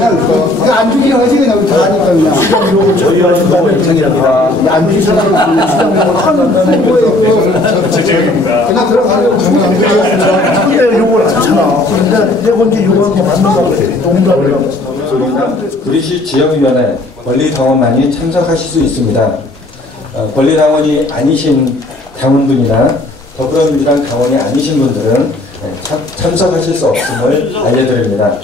그냥 안 주기로 하지 그냥 다 하니까 그냥. 저희 아줌마 입장이라 안 주기 사람은 큰 후보에 제재입니다. 그냥 들어가려고 주면 안 되겠어. 근데 요걸 않잖아. 근데 내 건지 요거는 거 맞는다고 해. 농담이라고. 구리시 지역위원회 권리당원만이 참석하실 수 있습니다. 권리당원이 아니신 당원분이나 더불어민주당 당원이 아니신 분들은 참석하실 수 없음을 알려드립니다.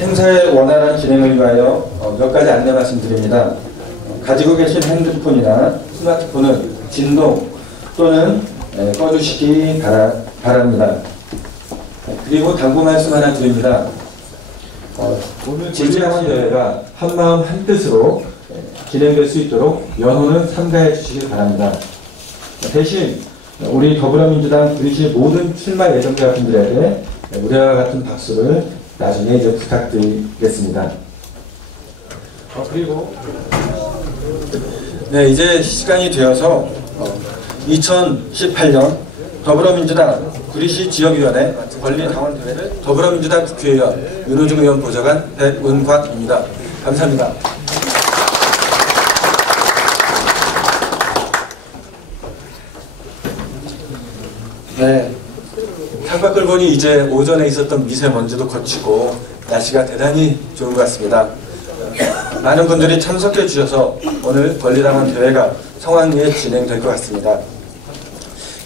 행사의 원활한 진행을 위하여 몇 가지 안내 말씀드립니다. 가지고 계신 핸드폰이나 스마트폰은 진동 또는 꺼주시기 바랍니다. 그리고 당부 말씀 하나 드립니다. 오늘 질의하원 대회가 한마음 한뜻으로 진행될 수 있도록 연호는 삼가해 주시기 바랍니다. 대신 우리 더불어민주당 구리시 모든 출마 예정자분들에게 우리와 같은 박수를 나중에 이제 부탁드리겠습니다. 그리고 네, 이제 시간이 되어서 2018년 더불어민주당 구리시 지역위원회 권리당원대회를 더불어민주당 국회의원 윤호중 의원 보좌관 백은광입니다. 감사합니다. 네, 창밖을 보니 이제 오전에 있었던 미세먼지도 거치고 날씨가 대단히 좋은 것 같습니다. 많은 분들이 참석해 주셔서 오늘 권리당원 대회가 성황리에 진행될 것 같습니다.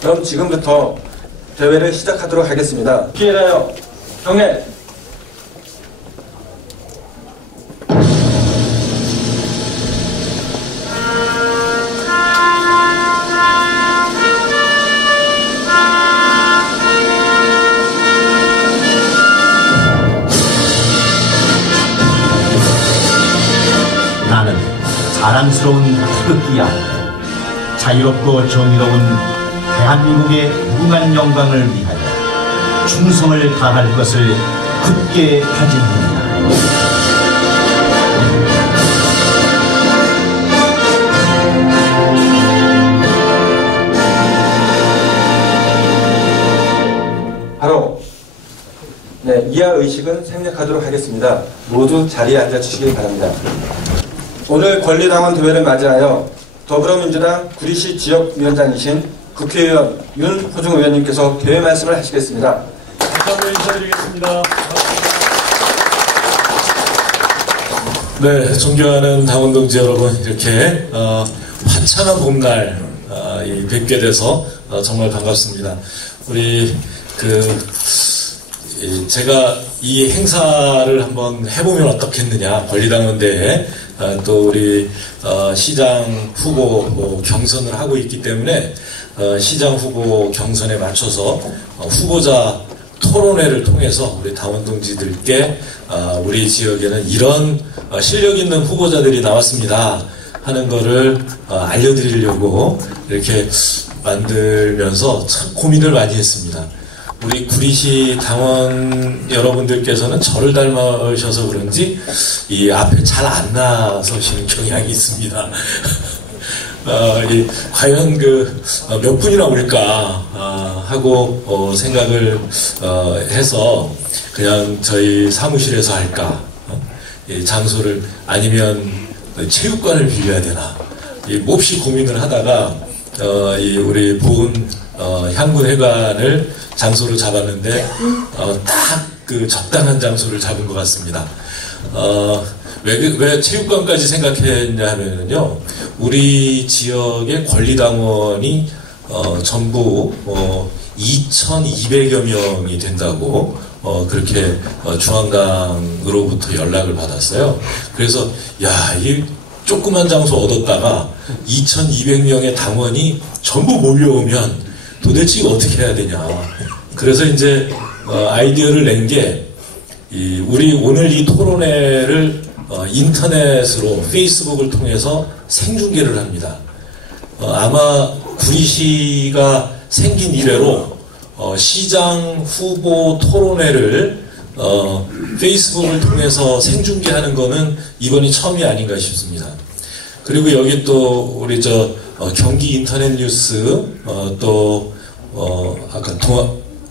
그럼 지금부터 대회를 시작하도록 하겠습니다. 기회나요 경례. 나는 자랑스러운 태극기야. 자유롭고 정의로운 대한민국의 무궁한 영광을 위하여 충성을 다할 것을 굳게 다짐합니다. 바로 이하 의식은 생략하도록 하겠습니다. 모두 자리에 앉아주시기 바랍니다. 오늘 권리당원 대회를 맞이하여 더불어민주당 구리시 지역위원장이신 국회의원 윤호중 의원님께서 개회 말씀을 하시겠습니다. 감사합니다. 인사드리겠습니다. 네, 존경하는 당원 동지 여러분, 이렇게 화창한 봄날 뵙게 돼서 정말 반갑습니다. 우리 제가 이 행사를 한번 해보면 어떻겠느냐, 권리당원대회 또 우리 시장 후보 경선을 하고 있기 때문에 시장 후보 경선에 맞춰서 후보자 토론회를 통해서 우리 당원 동지들께 우리 지역에는 이런 실력 있는 후보자들이 나왔습니다 하는 거를 알려드리려고 이렇게 만들면서 참 고민을 많이 했습니다. 우리 구리시 당원 여러분들께서는 저를 닮으셔서 그런지 이 앞에 잘 안 나서시는 경향이 있습니다. 과연 몇 분이나 올까 하고 생각을 해서 그냥 저희 사무실에서 할까, 장소를 아니면 체육관을 빌려야 되나 몹시 고민을 하다가 우리 보은 향군회관을 장소로 잡았는데 딱 적당한 장소를 잡은 것 같습니다. 왜 체육관까지 생각했냐 하면요, 우리 지역의 권리당원이 전부 2,200여 명이 된다고 그렇게 중앙당으로부터 연락을 받았어요. 그래서 이 조그만 장소 얻었다가 2,200명의 당원이 전부 몰려오면 도대체 어떻게 해야 되냐. 그래서 이제 아이디어를 낸 게 우리 오늘 이 토론회를 인터넷으로 페이스북을 통해서 생중계를 합니다. 아마 구리시가 생긴 이래로 시장 후보 토론회를 페이스북을 통해서 생중계하는 거는 이번이 처음이 아닌가 싶습니다. 그리고 여기 또 우리 경기 인터넷 뉴스 또 아까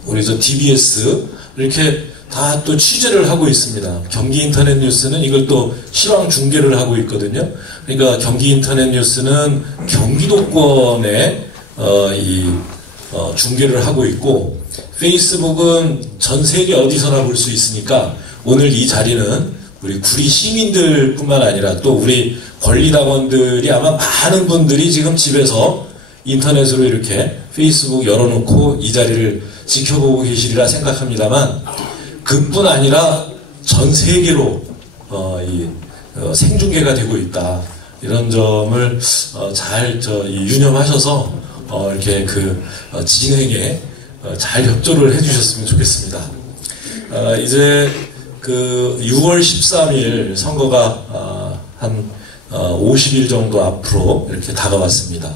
우리 저 DBS 이렇게 다 또 취재를 하고 있습니다. 경기 인터넷 뉴스는 이걸 또 실황 중계를 하고 있거든요. 그러니까 경기 인터넷 뉴스는 경기도권에 중계를 하고 있고, 페이스북은 전 세계 어디서나 볼 수 있으니까 오늘 이 자리는 우리 구리 시민들 뿐만 아니라 또 우리 권리당원들이 아마 많은 분들이 지금 집에서 인터넷으로 이렇게 페이스북 열어놓고 이 자리를 지켜보고 계시리라 생각합니다만, 그뿐 아니라 전 세계로 생중계가 되고 있다. 이런 점을 잘 유념하셔서 이렇게 진행에 잘 협조를 해주셨으면 좋겠습니다. 이제 6월 13일 선거가 한 50일 정도 앞으로 이렇게 다가왔습니다.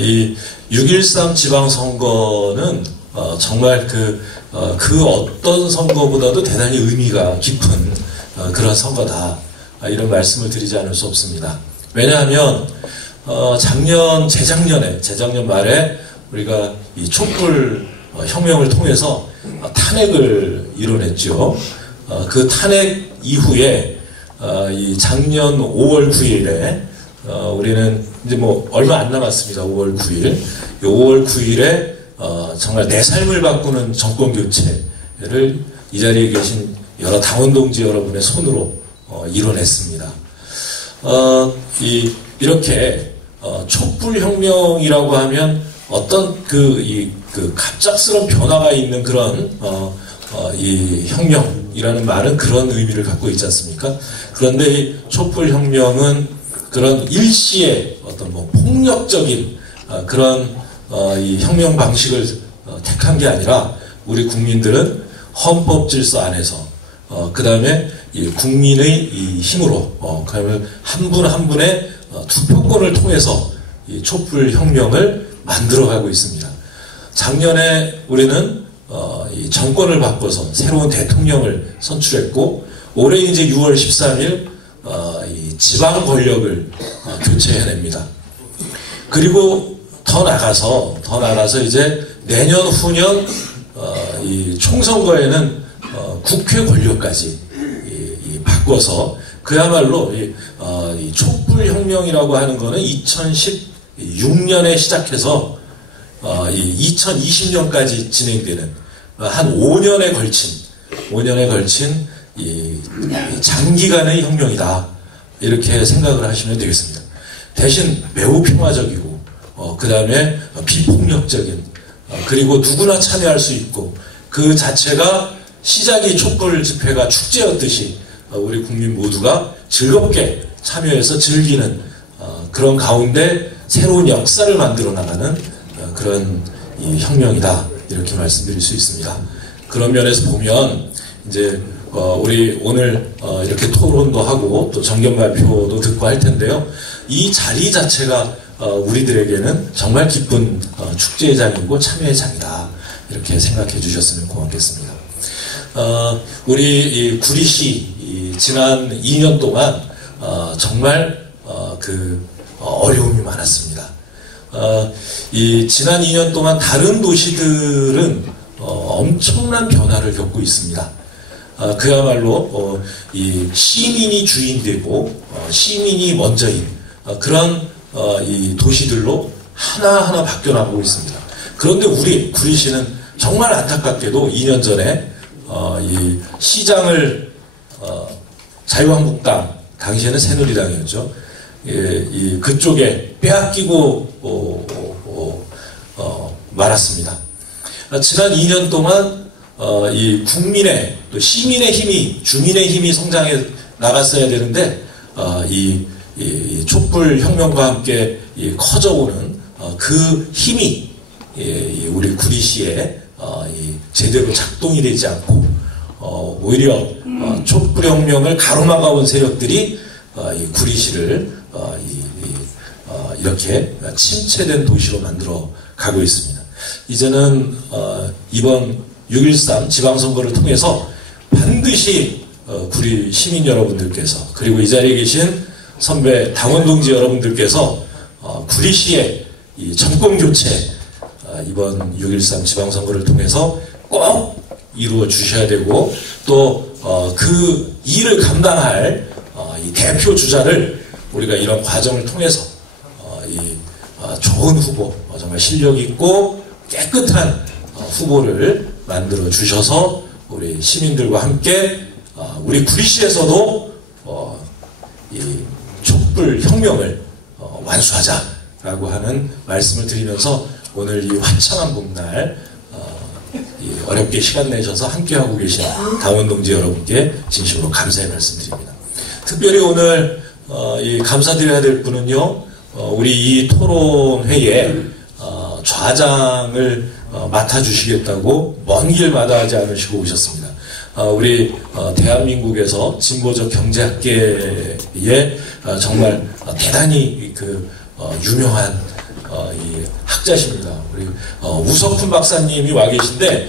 이 6.13 지방선거는 정말 그 어떤 선거보다도 대단히 의미가 깊은 그런 선거다. 이런 말씀을 드리지 않을 수 없습니다. 왜냐하면 재작년 말에 우리가 이 촛불 혁명을 통해서 탄핵을 이뤄냈죠. 그 탄핵 이후에 이 작년 5월 9일에 우리는 이제 뭐 얼마 안 남았습니다. 5월 9일. 5월 9일에 정말 내 삶을 바꾸는 정권 교체를 이 자리에 계신 여러 당원 동지 여러분의 손으로 이뤄냈습니다. 이렇게 촛불 혁명이라고 하면 어떤 갑작스러운 변화가 있는 그런 이 혁명이라는 말은 그런 의미를 갖고 있지 않습니까? 그런데 이 촛불 혁명은 그런 일시의 어떤 폭력적인 그런 이 혁명 방식을 택한 게 아니라, 우리 국민들은 헌법 질서 안에서 그 다음에 이 국민의 이 힘으로 그러면 한 분 한 분의 투표권을 통해서 이 촛불 혁명을 만들어가고 있습니다. 작년에 우리는 이 정권을 바꿔서 새로운 대통령을 선출했고, 올해 이제 6월 13일 이 지방 권력을 교체해냅니다. 그리고 더 나가서 이제 내년 후년 이 총선거에는 국회 권력까지 바꿔서 그야말로 이 촛불 혁명이라고 하는 거는 2016년에 시작해서 이 2020년까지 진행되는 한 5년에 걸친 이 장기간의 혁명이다. 이렇게 생각을 하시면 되겠습니다. 대신 매우 평화적이고 그 다음에 비폭력적인, 그리고 누구나 참여할 수 있고, 그 자체가 시작이 촛불 집회가 축제였듯이 우리 국민 모두가 즐겁게 참여해서 즐기는 그런 가운데 새로운 역사를 만들어 나가는 그런 이 혁명이다. 이렇게 말씀드릴 수 있습니다. 그런 면에서 보면 이제 우리 오늘 이렇게 토론도 하고 또 정견 발표도 듣고 할 텐데요. 이 자리 자체가 우리들에게는 정말 기쁜 축제의 장이고 참여의 장이다. 이렇게 생각해 주셨으면 고맙겠습니다. 우리 이 구리시 지난 2년 동안 정말 어려움이 많았습니다. 이 지난 2년 동안 다른 도시들은 엄청난 변화를 겪고 있습니다. 그야말로 이 시민이 주인되고 시민이 먼저인 그런 이 도시들로 하나하나 바뀌어나가고 있습니다. 그런데 우리 구리시는 정말 안타깝게도 2년 전에 이 시장을 자유한국당, 당시에는 새누리당이었죠. 그쪽에 빼앗기고 말았습니다. 지난 2년 동안 이 국민의 또 시민의 힘이, 주민의 힘이 성장해 나갔어야 되는데 이 촛불 혁명과 함께 커져오는 그 힘이 우리 구리시에 제대로 작동이 되지 않고 오히려 촛불 혁명을 가로막아온 세력들이 이 구리시를 이렇게 침체된 도시로 만들어 가고 있습니다. 이제는 이번 6.13 지방선거를 통해서 반드시 구리 시민 여러분들께서, 그리고 이 자리에 계신 선배 당원 동지 여러분들께서 구리시의 이 정권 교체, 이번 6.13 지방선거를 통해서 꼭 이루어 주셔야 되고 또 그 일을 감당할 이 대표 주자를 우리가 이런 과정을 통해서 좋은 후보, 정말 실력 있고 깨끗한 후보를 만들어 주셔서 우리 시민들과 함께 우리 구리시에서도 이 촛불 혁명을 완수하자라고 하는 말씀을 드리면서 오늘 이 화창한 봄날 어렵게 시간 내셔서 함께하고 계신 당원 동지 여러분께 진심으로 감사의 말씀드립니다. 특별히 오늘 감사드려야 될 분은요, 우리 이 토론회에 좌장을 맡아주시겠다고 먼 길 마다하지 않으시고 오셨습니다. 우리 대한민국에서 진보적 경제학계에 정말 대단히 유명한 이 학자십니다. 우리 우석훈 박사님이 와 계신데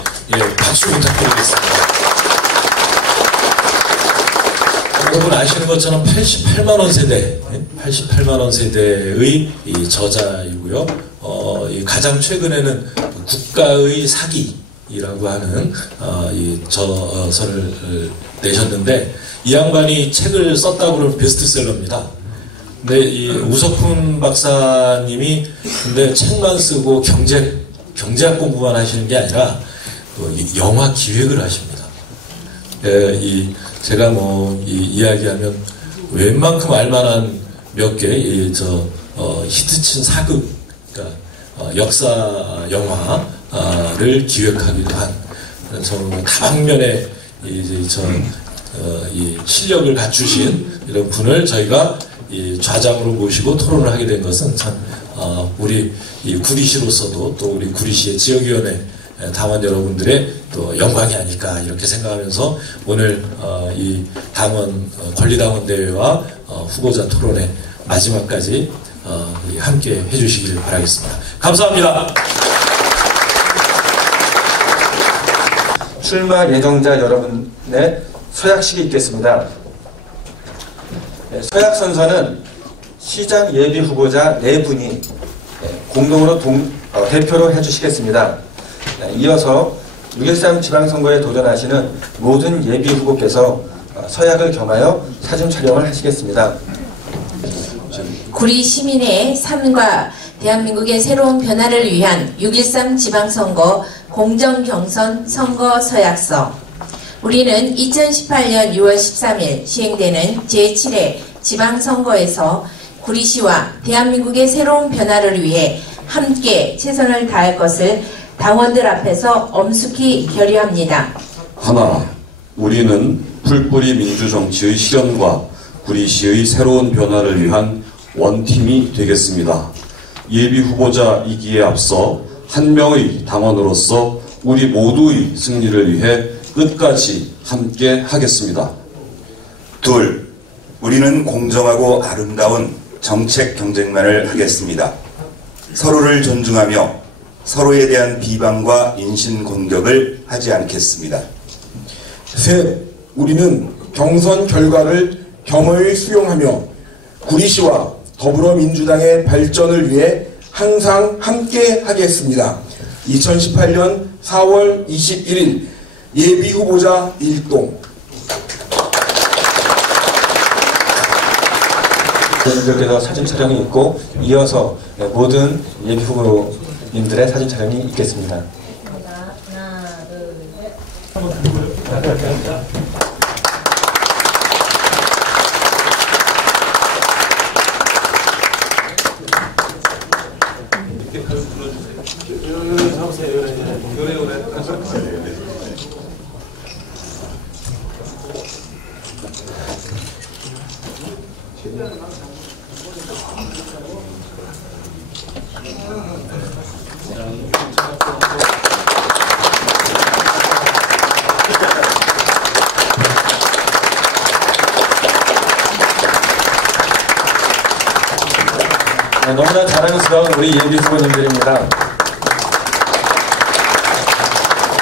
박수 부탁드리겠습니다. 여러분 아시는 것처럼 88만원 세대, 88만원 세대의 이 저자이고요. 가장 최근에는 국가의 사기라고 하는 이 저서를 내셨는데 이 양반이 책을 썼다고 그러면 베스트셀러입니다. 근데 이 우석훈 박사님이 근데 책만 쓰고 경제학 공부만 하시는 게 아니라 영화 기획을 하십니다. 제가 이야기하면 웬만큼 알만한 몇 개 히트친 사극, 그러니까 역사 영화를 기획하기도 한 다방면에 이 실력을 갖추신 이런 분을 저희가 이 좌장으로 모시고 토론을 하게 된 것은 참 우리 이 구리시로서도 또 우리 구리시의 지역위원회 당원 여러분들의 또 영광이 아닐까 이렇게 생각하면서 오늘 이 당원 권리당원 대회와 후보자 토론회 마지막까지 함께 해주시길 바라겠습니다. 감사합니다. 출마 예정자 여러분의 서약식이 있겠습니다. 서약 선서는 시장 예비 후보자 4분이 공동으로 대표로 해주시겠습니다. 이어서 6.13 지방선거에 도전하시는 모든 예비 후보께서 서약을 겸하여 사진 촬영을 하시겠습니다. 구리 시민의 삶과 대한민국의 새로운 변화를 위한 6.13 지방선거 공정경선 선거 서약서. 우리는 2018년 6월 13일 시행되는 제7회 지방선거에서 구리시와 대한민국의 새로운 변화를 위해 함께 최선을 다할 것을 당원들 앞에서 엄숙히 결의합니다. 하나, 우리는 풀뿌리 민주정치의 실현과 구리시의 새로운 변화를 위한 원팀이 되겠습니다. 예비 후보자 이기에 앞서 한 명의 당원으로서 우리 모두의 승리를 위해 끝까지 함께 하겠습니다. 둘, 우리는 공정하고 아름다운 정책 경쟁만을 하겠습니다. 서로를 존중하며 서로에 대한 비방과 인신 공격을 하지 않겠습니다. 셋, 우리는 경선 결과를 겸허히 수용하며 구리시와 더불어민주당의 발전을 위해 항상 함께 하겠습니다. 2018년 4월 21일 예비후보자 일동. 이렇게 사진 촬영이 있고 이어서 모든 예비후보님들의 사진 촬영이 있겠습니다. 하나, 둘, 셋. 너무나 자랑스러운 우리 예비 후보님들입니다.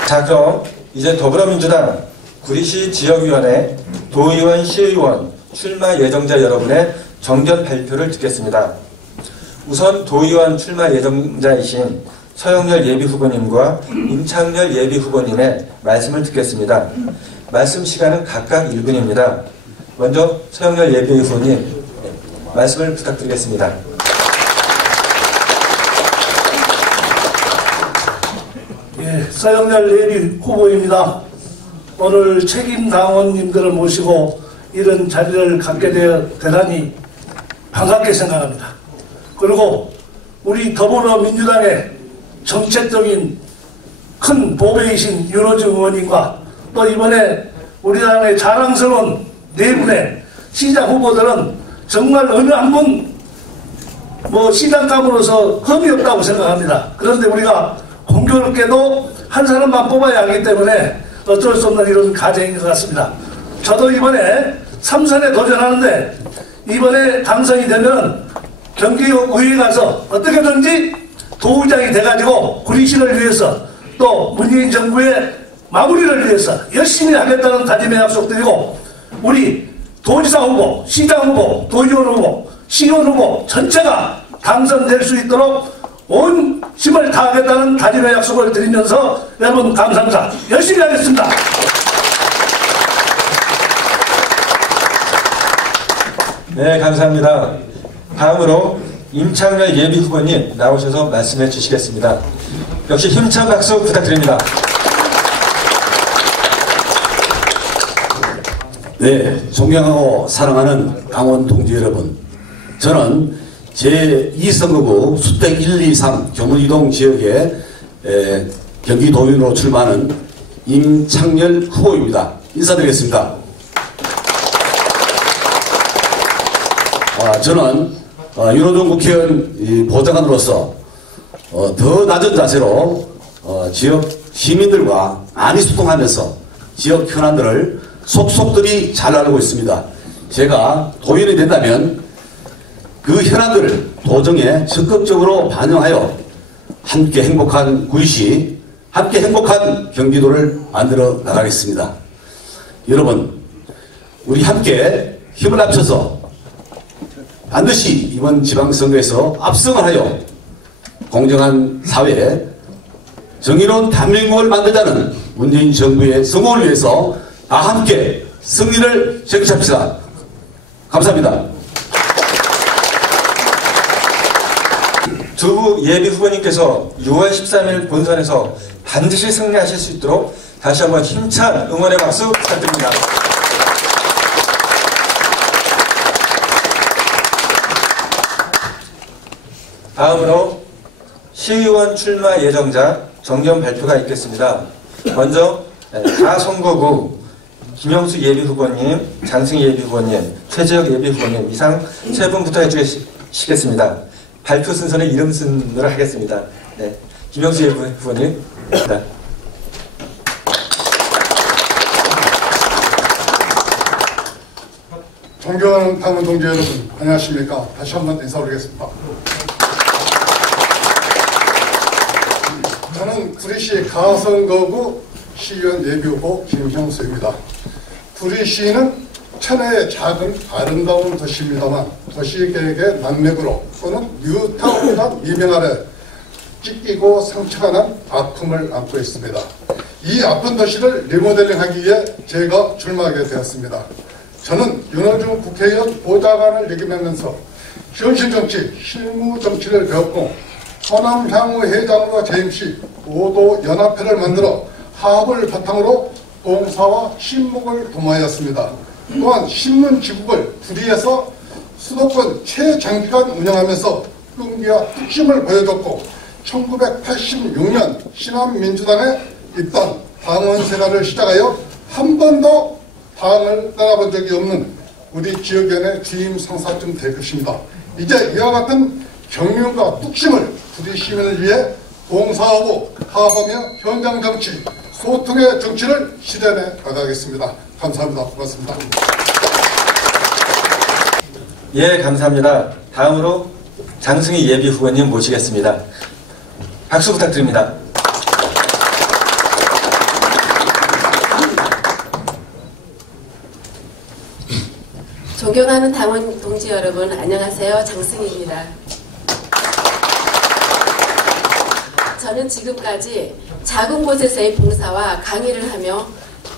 자, 그럼 이제 더불어민주당 구리시 지역위원회 도의원, 시의원 출마 예정자 여러분의 정견 발표를 듣겠습니다. 우선 도의원 출마 예정자이신 서영렬 예비후보님과 임창렬 예비후보님의 말씀을 듣겠습니다. 말씀 시간은 각각 1분입니다. 먼저 서영렬 예비후보님 말씀을 부탁드리겠습니다. 예, 서영렬 예비후보입니다. 오늘 책임 당원님들을 모시고 이런 자리를 갖게 되어 대단히 반갑게 생각합니다. 그리고 우리 더불어민주당의 정책적인 큰 보배이신 윤호중 의원님과 또 이번에 우리 당의 자랑스러운 네 분의 시장 후보들은 정말 어느 한 분 시장감으로서 흠이 없다고 생각합니다. 그런데 우리가 공교롭게도 한 사람만 뽑아야 하기 때문에 어쩔 수 없는 이런 과정인 것 같습니다. 저도 이번에 3선에 도전하는데 이번에 당선이 되면 경기의회에 가서 어떻게든지 도의장이 돼가지고 구리시를 위해서 또 문재인 정부의 마무리를 위해서 열심히 하겠다는 다짐의 약속드리고 우리 도지사 후보, 시장 후보, 도의원 후보, 시의원 후보 전체가 당선될 수 있도록 온 힘을 다하겠다는 다짐의 약속을 드리면서 여러분 감사합니다. 열심히 하겠습니다. 네, 감사합니다. 다음으로 임창렬 예비후보님 나오셔서 말씀해 주시겠습니다. 역시 힘찬 박수 부탁드립니다. 네, 존경하고 사랑하는 강원 동지 여러분, 저는 제2선거구 수택 1, 2, 3 교문이동 지역에 경기도의원으로 출마하는 임창렬 후보입니다. 인사드리겠습니다. 저는 윤호중 국회의원 보좌관으로서 더 낮은 자세로 지역 시민들과 많이 소통하면서 지역 현안들을 속속들이 잘 알고 있습니다. 제가 도의원이 된다면 그 현안들을 도정에 적극적으로 반영하여 함께 행복한 구리시, 함께 행복한 경기도를 만들어 나가겠습니다. 여러분, 우리 함께 힘을 합쳐서 반드시 이번 지방선거에서 압승을 하여 공정한 사회, 정의로운 대한민국을 만들자는 문재인 정부의 성공을 위해서 다 함께 승리를 쟁취합시다. 감사합니다. 두 예비 후보님께서 6월 13일 본선에서 반드시 승리하실 수 있도록 다시 한번 힘찬 응원의 박수 부탁드립니다. 다음으로 시의원 출마 예정자 정견 발표가 있겠습니다. 먼저 가선거구 김영수 예비후보님, 장승희 예비후보님, 최재혁 예비후보님 이상 세 분부터 해주시겠습니다. 발표 순서는 이름 순으로 하겠습니다. 네, 김영수 예비후보님. 네. 존경하는 당원 동지 여러분, 안녕하십니까? 다시 한번 인사드리겠습니다. 저는 구리시 가선거구 시의원 예비후보 김형수입니다. 구리시는 천혜의 작은 아름다운 도시입니다만 도시계획의 난맥으로 또는 뉴타운이란 미명 아래 찢기고 상처가 난 아픔을 안고 있습니다. 이 아픈 도시를 리모델링하기 위해 제가 출마하게 되었습니다. 저는 윤호중 국회의원 보좌관을 역임하면서 현실정치, 실무정치를 배웠고 호남향후 회장과 재임 시 5도 연합회를 만들어 화합을 바탕으로 봉사와 신목을 도모하였습니다. 또한 신문지국을 구리에서 수도권 최장기간 운영하면서 끈기와 뚝심을 보여줬고 1986년 신한민주당에 입당, 당원 생활을 시작하여 한 번도 당을 떠나본 적이 없는 우리 지역위원회 주임 상사쯤 될 것입니다. 이제 이와 같은 경륜과 뚝심을 구리 시민을 위해 봉사하고 화합하며 현장 정치, 소통의 정치를 실현해 나가겠습니다. 감사합니다. 고맙습니다. 예, 감사합니다. 다음으로 장승희 예비 후보님 모시겠습니다. 박수 부탁드립니다. 존경하는 당원 동지 여러분, 안녕하세요. 장승희입니다. 저는 지금까지 작은 곳에서의 봉사와 강의를 하며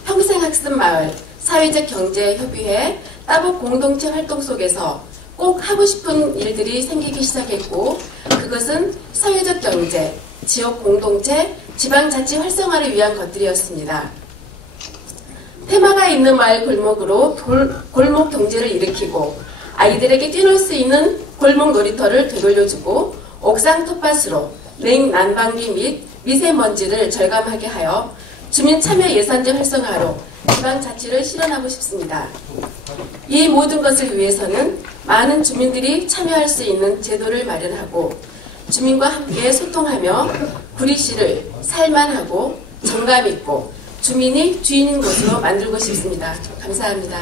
평생학습마을, 사회적경제협의회, 따복 공동체 활동 속에서 꼭 하고 싶은 일들이 생기기 시작했고, 그것은 사회적 경제, 지역 공동체, 지방자치 활성화를 위한 것들이었습니다. 테마가 있는 마을 골목으로 골목 경제를 일으키고, 아이들에게 뛰놀 수 있는 골목 놀이터를 되돌려주고, 옥상 텃밭으로 냉 난방비 및 미세먼지를 절감하게 하여 주민 참여 예산제 활성화로 지방자치를 실현하고 싶습니다. 이 모든 것을 위해서는 많은 주민들이 참여할 수 있는 제도를 마련하고 주민과 함께 소통하며 구리시를 살만하고 정감 있고 주민이 주인인 곳으로 만들고 싶습니다. 감사합니다.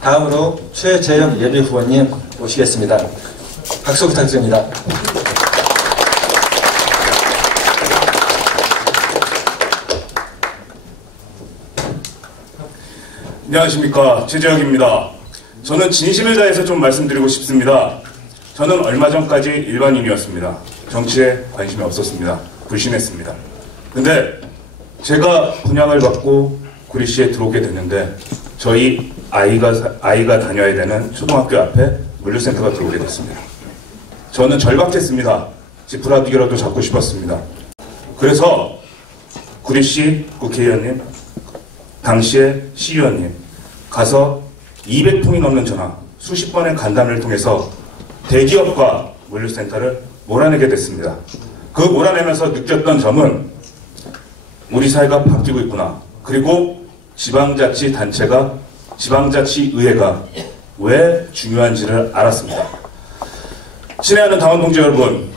다음으로 최재형 예비후보님 모시겠습니다. 박수 부탁드립니다. 안녕하십니까, 최재혁입니다. 저는 진심을 다해서 좀 말씀드리고 싶습니다. 저는 얼마 전까지 일반인이었습니다. 정치에 관심이 없었습니다. 불신했습니다. 근데 제가 분양을 받고 구리시에 들어오게 됐는데 저희 아이가 다녀야 되는 초등학교 앞에 물류센터가 들어오게 됐습니다. 저는 절박했습니다. 지푸라기라도 잡고 싶었습니다. 그래서 구리시 국회의원님, 당시에 시의원님 가서 200통이 넘는 전화, 수십 번의 간담회를 통해서 대기업과 물류센터를 몰아내게 됐습니다. 그 몰아내면서 느꼈던 점은 우리 사회가 바뀌고 있구나. 그리고 지방자치단체가, 지방자치의회가 왜 중요한지를 알았습니다. 친애하는 당원 동지 여러분,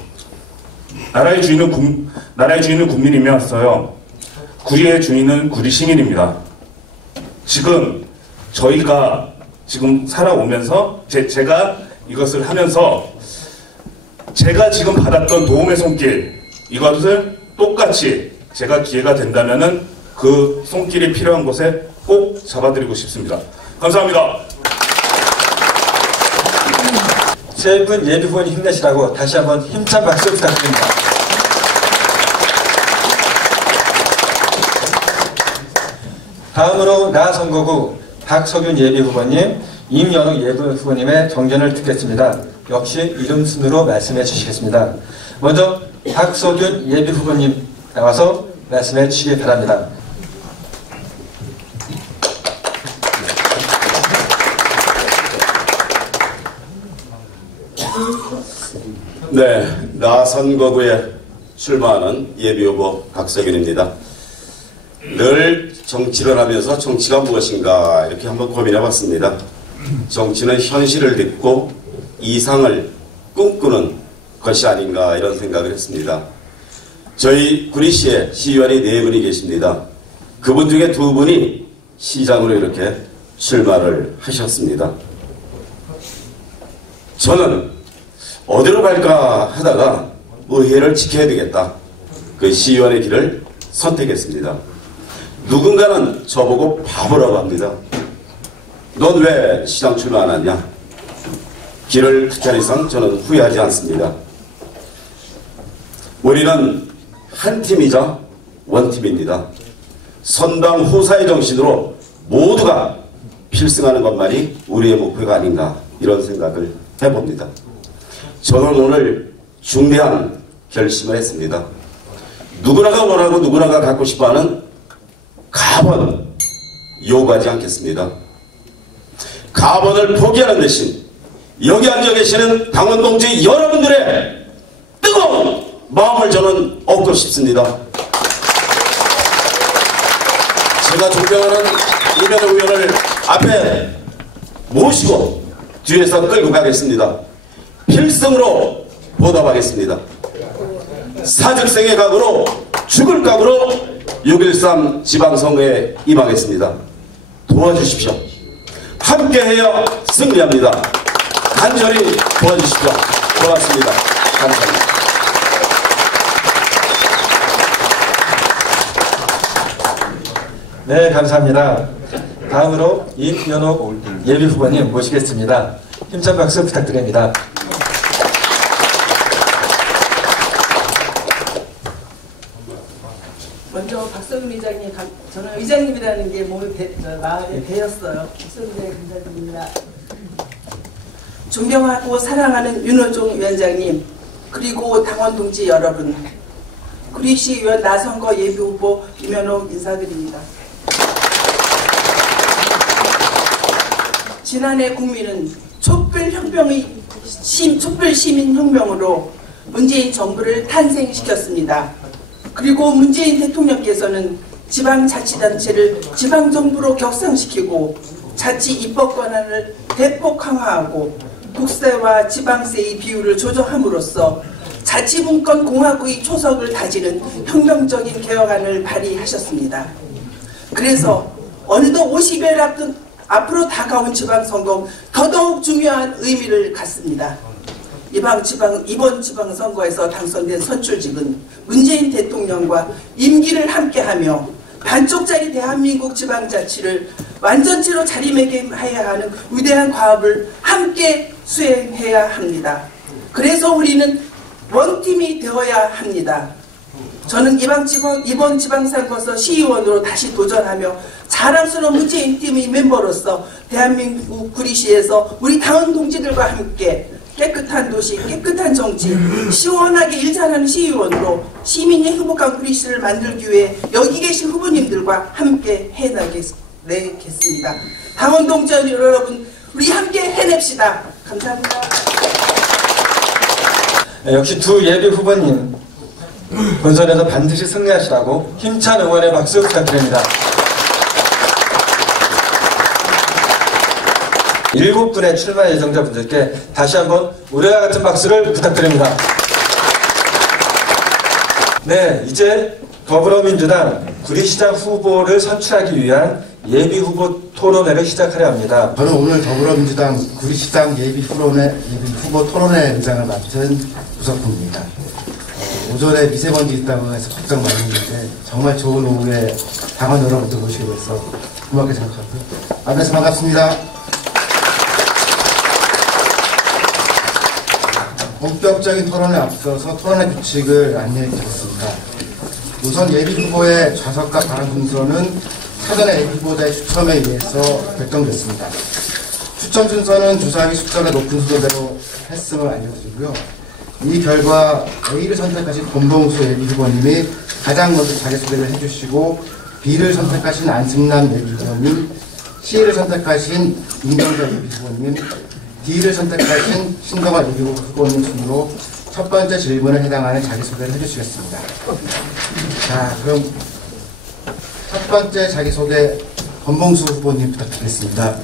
나라의 주인은 국민이면서요, 구리의 주인은 구리 시민입니다. 지금 저희가 지금 살아오면서 제가 이것을 하면서 제가 지금 받았던 도움의 손길, 이것을 똑같이 제가 기회가 된다면은 그 손길이 필요한 곳에 꼭 잡아드리고 싶습니다. 감사합니다. 세 분 예비후보님 힘내시라고 다시 한번 힘찬 박수 부탁드립니다. 다음으로 나선거구 박석윤 예비후보님, 임연욱 예비후보님의 정견을 듣겠습니다. 역시 이름 순으로 말씀해 주시겠습니다. 먼저 박석윤 예비후보님 나와서 말씀해 주시기 바랍니다. 네, 나선거구에 출마하는 예비후보 박석윤입니다. 늘 정치를 하면서 정치가 무엇인가 이렇게 한번 고민해봤습니다. 정치는 현실을 딛고 이상을 꿈꾸는 것이 아닌가 이런 생각을 했습니다. 저희 구리시에 시의원이 4분이 계십니다. 그분 중에 2분이 시장으로 이렇게 출마를 하셨습니다. 저는 어디로 갈까 하다가 의회를 지켜야 되겠다. 그 시의원의 길을 선택했습니다. 누군가는 저보고 바보라고 합니다. 넌 왜 시장 출마 안 하냐? 길을 택한 이상 저는 후회하지 않습니다. 우리는 한 팀이자 원팀입니다. 선당 후사의 정신으로 모두가 필승하는 것만이 우리의 목표가 아닌가 이런 생각을 해봅니다. 저는 오늘 중대한 결심을 했습니다. 누구나가 원하고 누구나가 갖고 싶어하는 가번 요구하지 않겠습니다. 가번을 포기하는 대신 여기 앉아 계시는 당원 동지 여러분들의 뜨거운 마음을 저는 얻고 싶습니다. 제가 존경하는 이면호 의원을 앞에 모시고 뒤에서 끌고 가겠습니다. 필승으로 보답하겠습니다. 사직생의 각오로 죽을 각오로 6.13 지방선거에 임하겠습니다. 도와주십시오. 함께해야 승리합니다. 간절히 도와주십시오. 고맙습니다. 감사합니다. 네, 감사합니다. 다음으로 임연욱 예비후보님 모시겠습니다. 힘찬 박수 부탁드립니다. 저는 의장님이라는 게 마음에 배였어요. 목소리에 감사드립니다. 존경하고 사랑하는 윤호중 위원장님, 그리고 당원 동지 여러분, 구리시의원 나선거 예비후보 김현옥 인사드립니다. 지난해 국민은 촛불 시민혁명으로 문재인 정부를 탄생시켰습니다. 그리고 문재인 대통령께서는 지방자치단체를 지방정부로 격상시키고 자치 입법 권한을 대폭 강화하고 국세와 지방세의 비율을 조정함으로써 자치분권 공화국의 초석을 다지는 혁명적인 개혁안을 발의하셨습니다. 그래서 어느덧 50여일 앞으로 다가온 지방선거 더더욱 중요한 의미를 갖습니다. 이번 지방선거에서 당선된 선출직은 문재인 대통령과 임기를 함께하며 반쪽짜리 대한민국 지방자치를 완전체로 자리매김해야 하는 위대한 과업을 함께 수행해야 합니다. 그래서 우리는 원팀이 되어야 합니다. 저는 이번 지방선거에서 시의원으로 다시 도전하며 자랑스러운 문재인 팀의 멤버로서 대한민국 구리시에서 우리 당원 동지들과 함께 깨끗한 도시, 깨끗한 정치, 시원하게 일 잘하는 시의원으로 시민이 행복한 구리시를 만들기 위해 여기 계신 후보님들과 함께 해내겠습니다. 당원 동지 여러분, 우리 함께 해냅시다. 감사합니다. 역시 두 예비 후보님 본선에서 반드시 승리하시라고 힘찬 응원의 박수 부탁드립니다. 7분의 출마 예정자분들께 다시 한번 우리와 같은 박수를 부탁드립니다. 네, 이제 더불어민주당 구리시장 후보를 선출하기 위한 예비후보 토론회를 시작하려 합니다. 저는 오늘 더불어민주당 구리시장 예비후보 토론회 의장을 맡은 구석훈입니다. 오전에 미세먼지 있다고 해서 걱정 많이 했는데 정말 좋은 오후에 당원 여러분들 모시게 돼서 고맙게 생각하고요. 만나서 반갑습니다. 본격적인 토론에 앞서서 토론회 규칙을 안내해 드리겠습니다. 우선 예비후보의 좌석과 발언 순서는 사전에 예비후보자의 추첨에 의해서 결정됐습니다. 추첨 순서는 주사위 숫자가 높은 순서대로 했음을 알려드리고요. 이 결과 A를 선택하신 권봉수 예비후보님이 가장 먼저 자기소개를 해주시고, B를 선택하신 안승남 예비후보님, C를 선택하신 이명자 예비후보님, D를 선택하신 신동아 예비후보님 순으로 첫 번째 질문에 해당하는 자기소개를 해주시겠습니다. 자, 그럼 첫 번째 자기소개 권봉수 후보님 부탁드리겠습니다.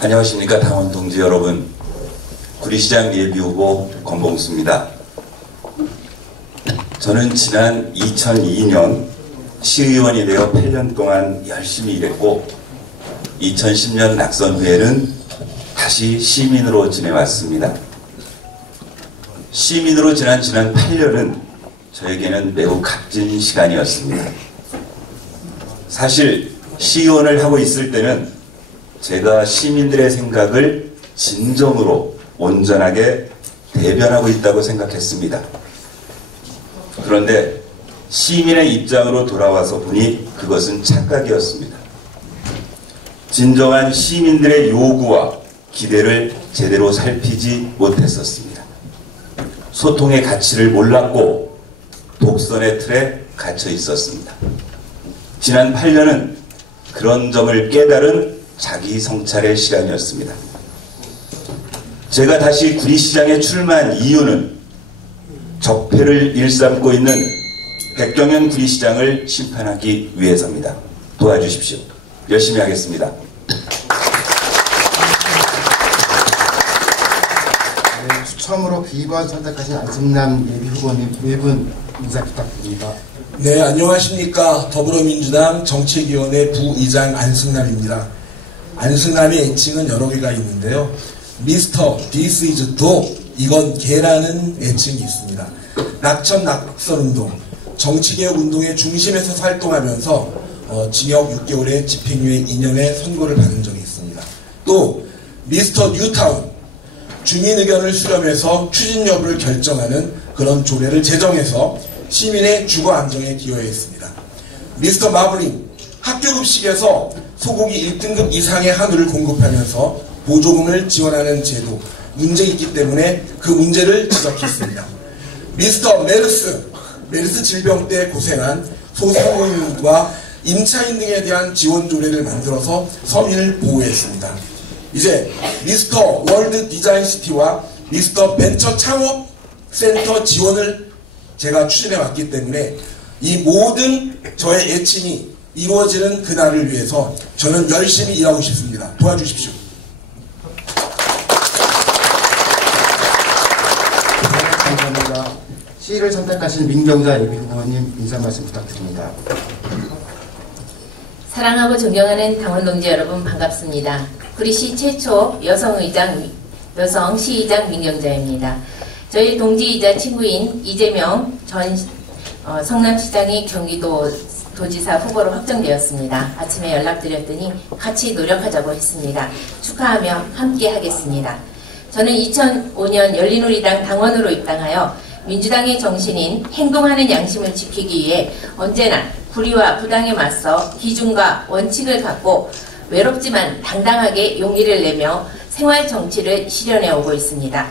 안녕하십니까 당원 동지 여러분, 구리시장 예비후보 권봉수입니다. 저는 지난 2002년 시의원이 되어 8년 동안 열심히 일했고 2010년 낙선 후에는 다시 시민으로 지내왔습니다. 시민으로 지난 8년은 저에게는 매우 값진 시간이었습니다. 사실 시의원을 하고 있을 때는 제가 시민들의 생각을 진정으로 온전하게 대변하고 있다고 생각했습니다. 그런데 시민의 입장으로 돌아와서 보니 그것은 착각이었습니다. 진정한 시민들의 요구와 기대를 제대로 살피지 못했었습니다. 소통의 가치를 몰랐고 독선의 틀에 갇혀 있었습니다. 지난 8년은 그런 점을 깨달은 자기 성찰의 시간이었습니다. 제가 다시 구리시장에 출마한 이유는 적폐를 일삼고 있는 백경현 구리시장을 심판하기 위해서입니다. 도와주십시오. 열심히 하겠습니다. 네, 추첨으로 B번 선택하신 안승남 예비후보님 1분 인사 부탁드립니다. 네, 안녕하십니까. 더불어민주당 정책위원회 부의장 안승남입니다. 안승남의 애칭은 여러 개가 있는데요. 미스터, This is dog, 이건 개라는 애칭이 있습니다. 낙천 낙선운동, 정치개혁운동의 중심에서 활동하면서 징역 6개월에 집행유예 2년의 선고를 받은 적이 있습니다. 또 미스터 뉴타운 주민 의견을 수렴해서 추진 여부를 결정하는 그런 조례를 제정해서 시민의 주거 안정에 기여했습니다. 미스터 마블링 학교 급식에서 소고기 1등급 이상의 한우를 공급하면서 보조금을 지원하는 제도 문제 있기 때문에 그 문제를 지적했습니다. 미스터 메르스 질병 때 고생한 소상공인과 임차인 등에 대한 지원 조례를 만들어서 서민을 보호했습니다. 이제 미스터 월드 디자인 시티와 미스터 벤처 창업 센터 지원을 제가 추진해 왔기 때문에 이 모든 저의 애칭이 이루어지는 그날을 위해서 저는 열심히 일하고 싶습니다. 도와주십시오. 감사합니다. 시를 선택하신 민경자 예비 후보님 인사 말씀 부탁드립니다. 사랑하고 존경하는 당원 동지 여러분 반갑습니다. 구리시 최초 여성 시의장 민경자입니다. 저희 동지이자 친구인 이재명 전 성남시장이 경기도 도지사 후보로 확정되었습니다. 아침에 연락드렸더니 같이 노력하자고 했습니다. 축하하며 함께 하겠습니다. 저는 2005년 열린우리당 당원으로 입당하여 민주당의 정신인 행동하는 양심을 지키기 위해 언제나 불의와 부당에 맞서 기준과 원칙을 갖고 외롭지만 당당하게 용기를 내며 생활 정치를 실현해 오고 있습니다.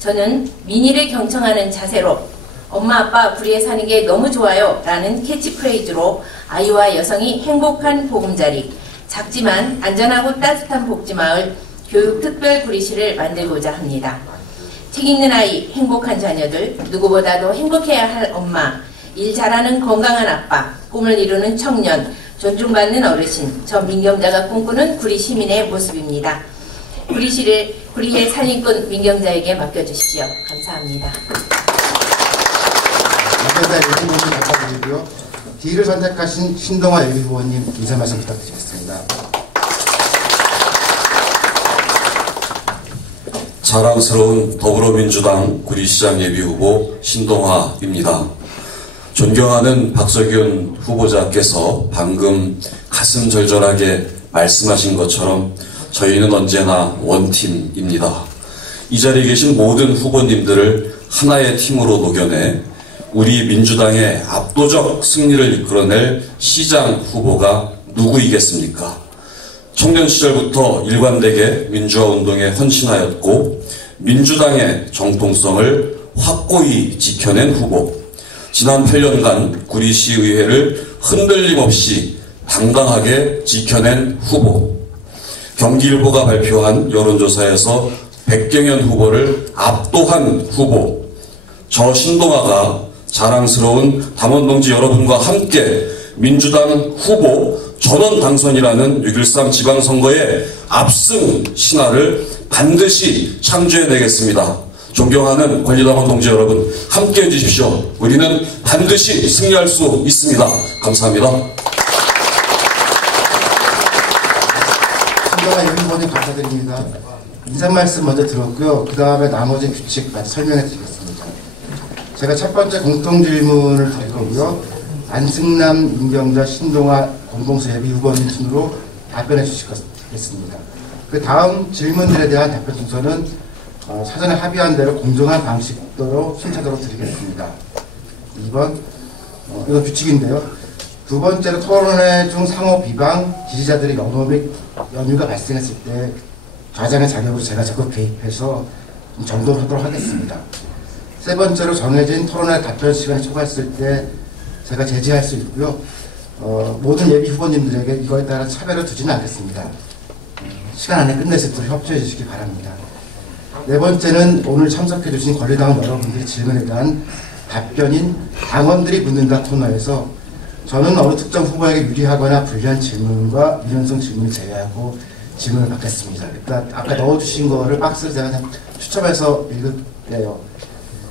저는 민의를 경청하는 자세로 엄마 아빠 구리에 사는 게 너무 좋아요 라는 캐치프레이즈로 아이와 여성이 행복한 보금자리, 작지만 안전하고 따뜻한 복지마을 교육특별 구리시를 만들고자 합니다. 책 읽는 아이, 행복한 자녀들, 누구보다도 행복해야 할 엄마, 일 잘하는 건강한 아빠, 꿈을 이루는 청년, 존중받는 어르신, 저 민경자가 꿈꾸는 구리 시민의 모습입니다. 구리의 살림꾼 민경자에게 맡겨주십시오. 감사합니다. 민경자 예비 후보님 감사드리고요. D를 선택하신 신동아 예비 후보님 인사 말씀 부탁드리겠습니다. 자랑스러운 더불어민주당 구리시장 예비후보 신동아입니다. 존경하는 박석윤 후보자께서 방금 가슴 절절하게 말씀하신 것처럼 저희는 언제나 원팀입니다. 이 자리에 계신 모든 후보님들을 하나의 팀으로 녹여내 우리 민주당의 압도적 승리를 이끌어낼 시장 후보가 누구이겠습니까? 청년 시절부터 일관되게 민주화 운동에 헌신하였고 민주당의 정통성을 확고히 지켜낸 후보, 지난 8년간 구리시의회를 흔들림 없이 당당하게 지켜낸 후보, 경기일보가 발표한 여론조사에서 백경현 후보를 압도한 후보, 저 신동아가 자랑스러운 당원동지 여러분과 함께 민주당 후보 전원 당선이라는 6.13 지방선거의 압승 신화를 반드시 창조해내겠습니다. 존경하는 권리당원 동지 여러분, 함께해 주십시오. 우리는 반드시 승리할 수 있습니다. 감사합니다. 신동아 예비 후보님 감사드립니다. 인사 말씀 먼저 들었고요. 그 다음에 나머지 규칙 설명해 드리겠습니다. 제가 첫 번째 공통 질문을 드릴 거고요. 안승남, 민경자, 신동아 공동수 예비 후보님 순으로 답변해 주시겠습니다. 그 다음 질문들에 대한 답변 순서는 사전에 합의한 대로 공정한 방식대로 순차적으로 드리겠습니다. 2번, 이건 규칙인데요. 두 번째로 토론회 중 상호 비방, 지지자들의 연호 및 연유가 발생했을 때 좌장의 자격으로 제가 적극 개입해서 좀 정돈하도록 하겠습니다. 세 번째로 정해진 토론회 답변 시간이 초과했을 때 제가 제지할 수 있고요. 모든 예비 후보님들에게 이거에 따라 차별을 두지는 않겠습니다. 시간 안에 끝낼 수 있도록 협조해 주시기 바랍니다. 네 번째는 오늘 참석해 주신 권리당원 여러분들의 질문에 대한 답변인 당원들이 묻는다 코너에서 저는 어느 특정 후보에게 유리하거나 불리한 질문과 유연성 질문을 제외하고 질문을 받겠습니다. 일단 아까 넣어주신 거를 박스를 제가 그냥 추첨해서 읽을게요.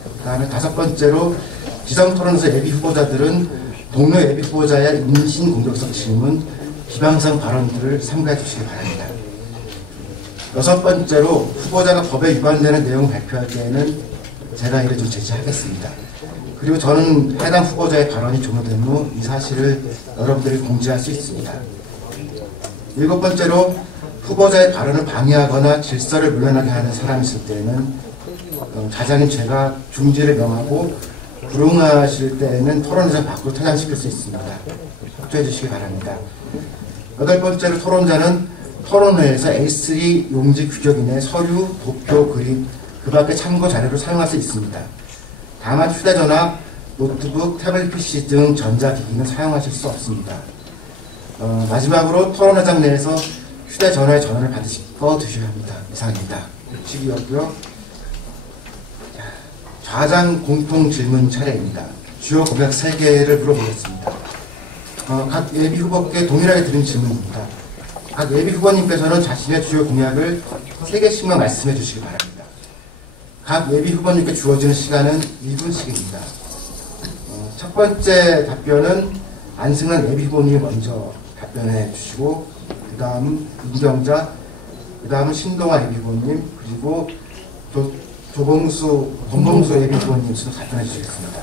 그 다음에 다섯 번째로 지성토론에서 예비 후보자들은 동료 예비 후보자의 인신 공격성 질문, 비방성 발언들을 삼가해 주시기 바랍니다. 여섯 번째로 후보자가 법에 위반되는 내용을 발표할 때에는 제가 이를 좀 제지하겠습니다. 그리고 저는 해당 후보자의 발언이 종료된 후 이 사실을 여러분들이 공지할 수 있습니다. 일곱 번째로 후보자의 발언을 방해하거나 질서를 물러나게 하는 사람이 있을 때는 자장인 제가 중지를 명하고 불응하실 때에는 토론장 밖으로 퇴장시킬 수 있습니다. 협조해 주시기 바랍니다. 8번째로 토론자는 토론회에서 A3 용지 규격 이내 서류, 도표, 그림, 그 밖의 참고 자료를 사용할 수 있습니다. 다만 휴대전화, 노트북, 태블릿 PC 등 전자기기는 사용하실 수 없습니다. 마지막으로 토론회장 내에서 휴대전화의 전원을 반드시 꺼 두셔야 합니다. 이상입니다. 시기였고요. 좌장 공통 질문 차례입니다. 주요 공약 3개를 물어보겠습니다. 각 예비 후보께 동일하게 드린 질문입니다. 각 예비 후보님께서는 자신의 주요 공약을 3개씩만 말씀해 주시기 바랍니다. 각 예비 후보님께 주어지는 시간은 1분씩입니다. 첫 번째 답변은 안승란 예비 후보님이 먼저 답변해 주시고, 그 다음 임경자, 그 다음은 신동아 예비 후보님, 그리고 권봉수 예비 후보님 순 답변해 주시겠습니다.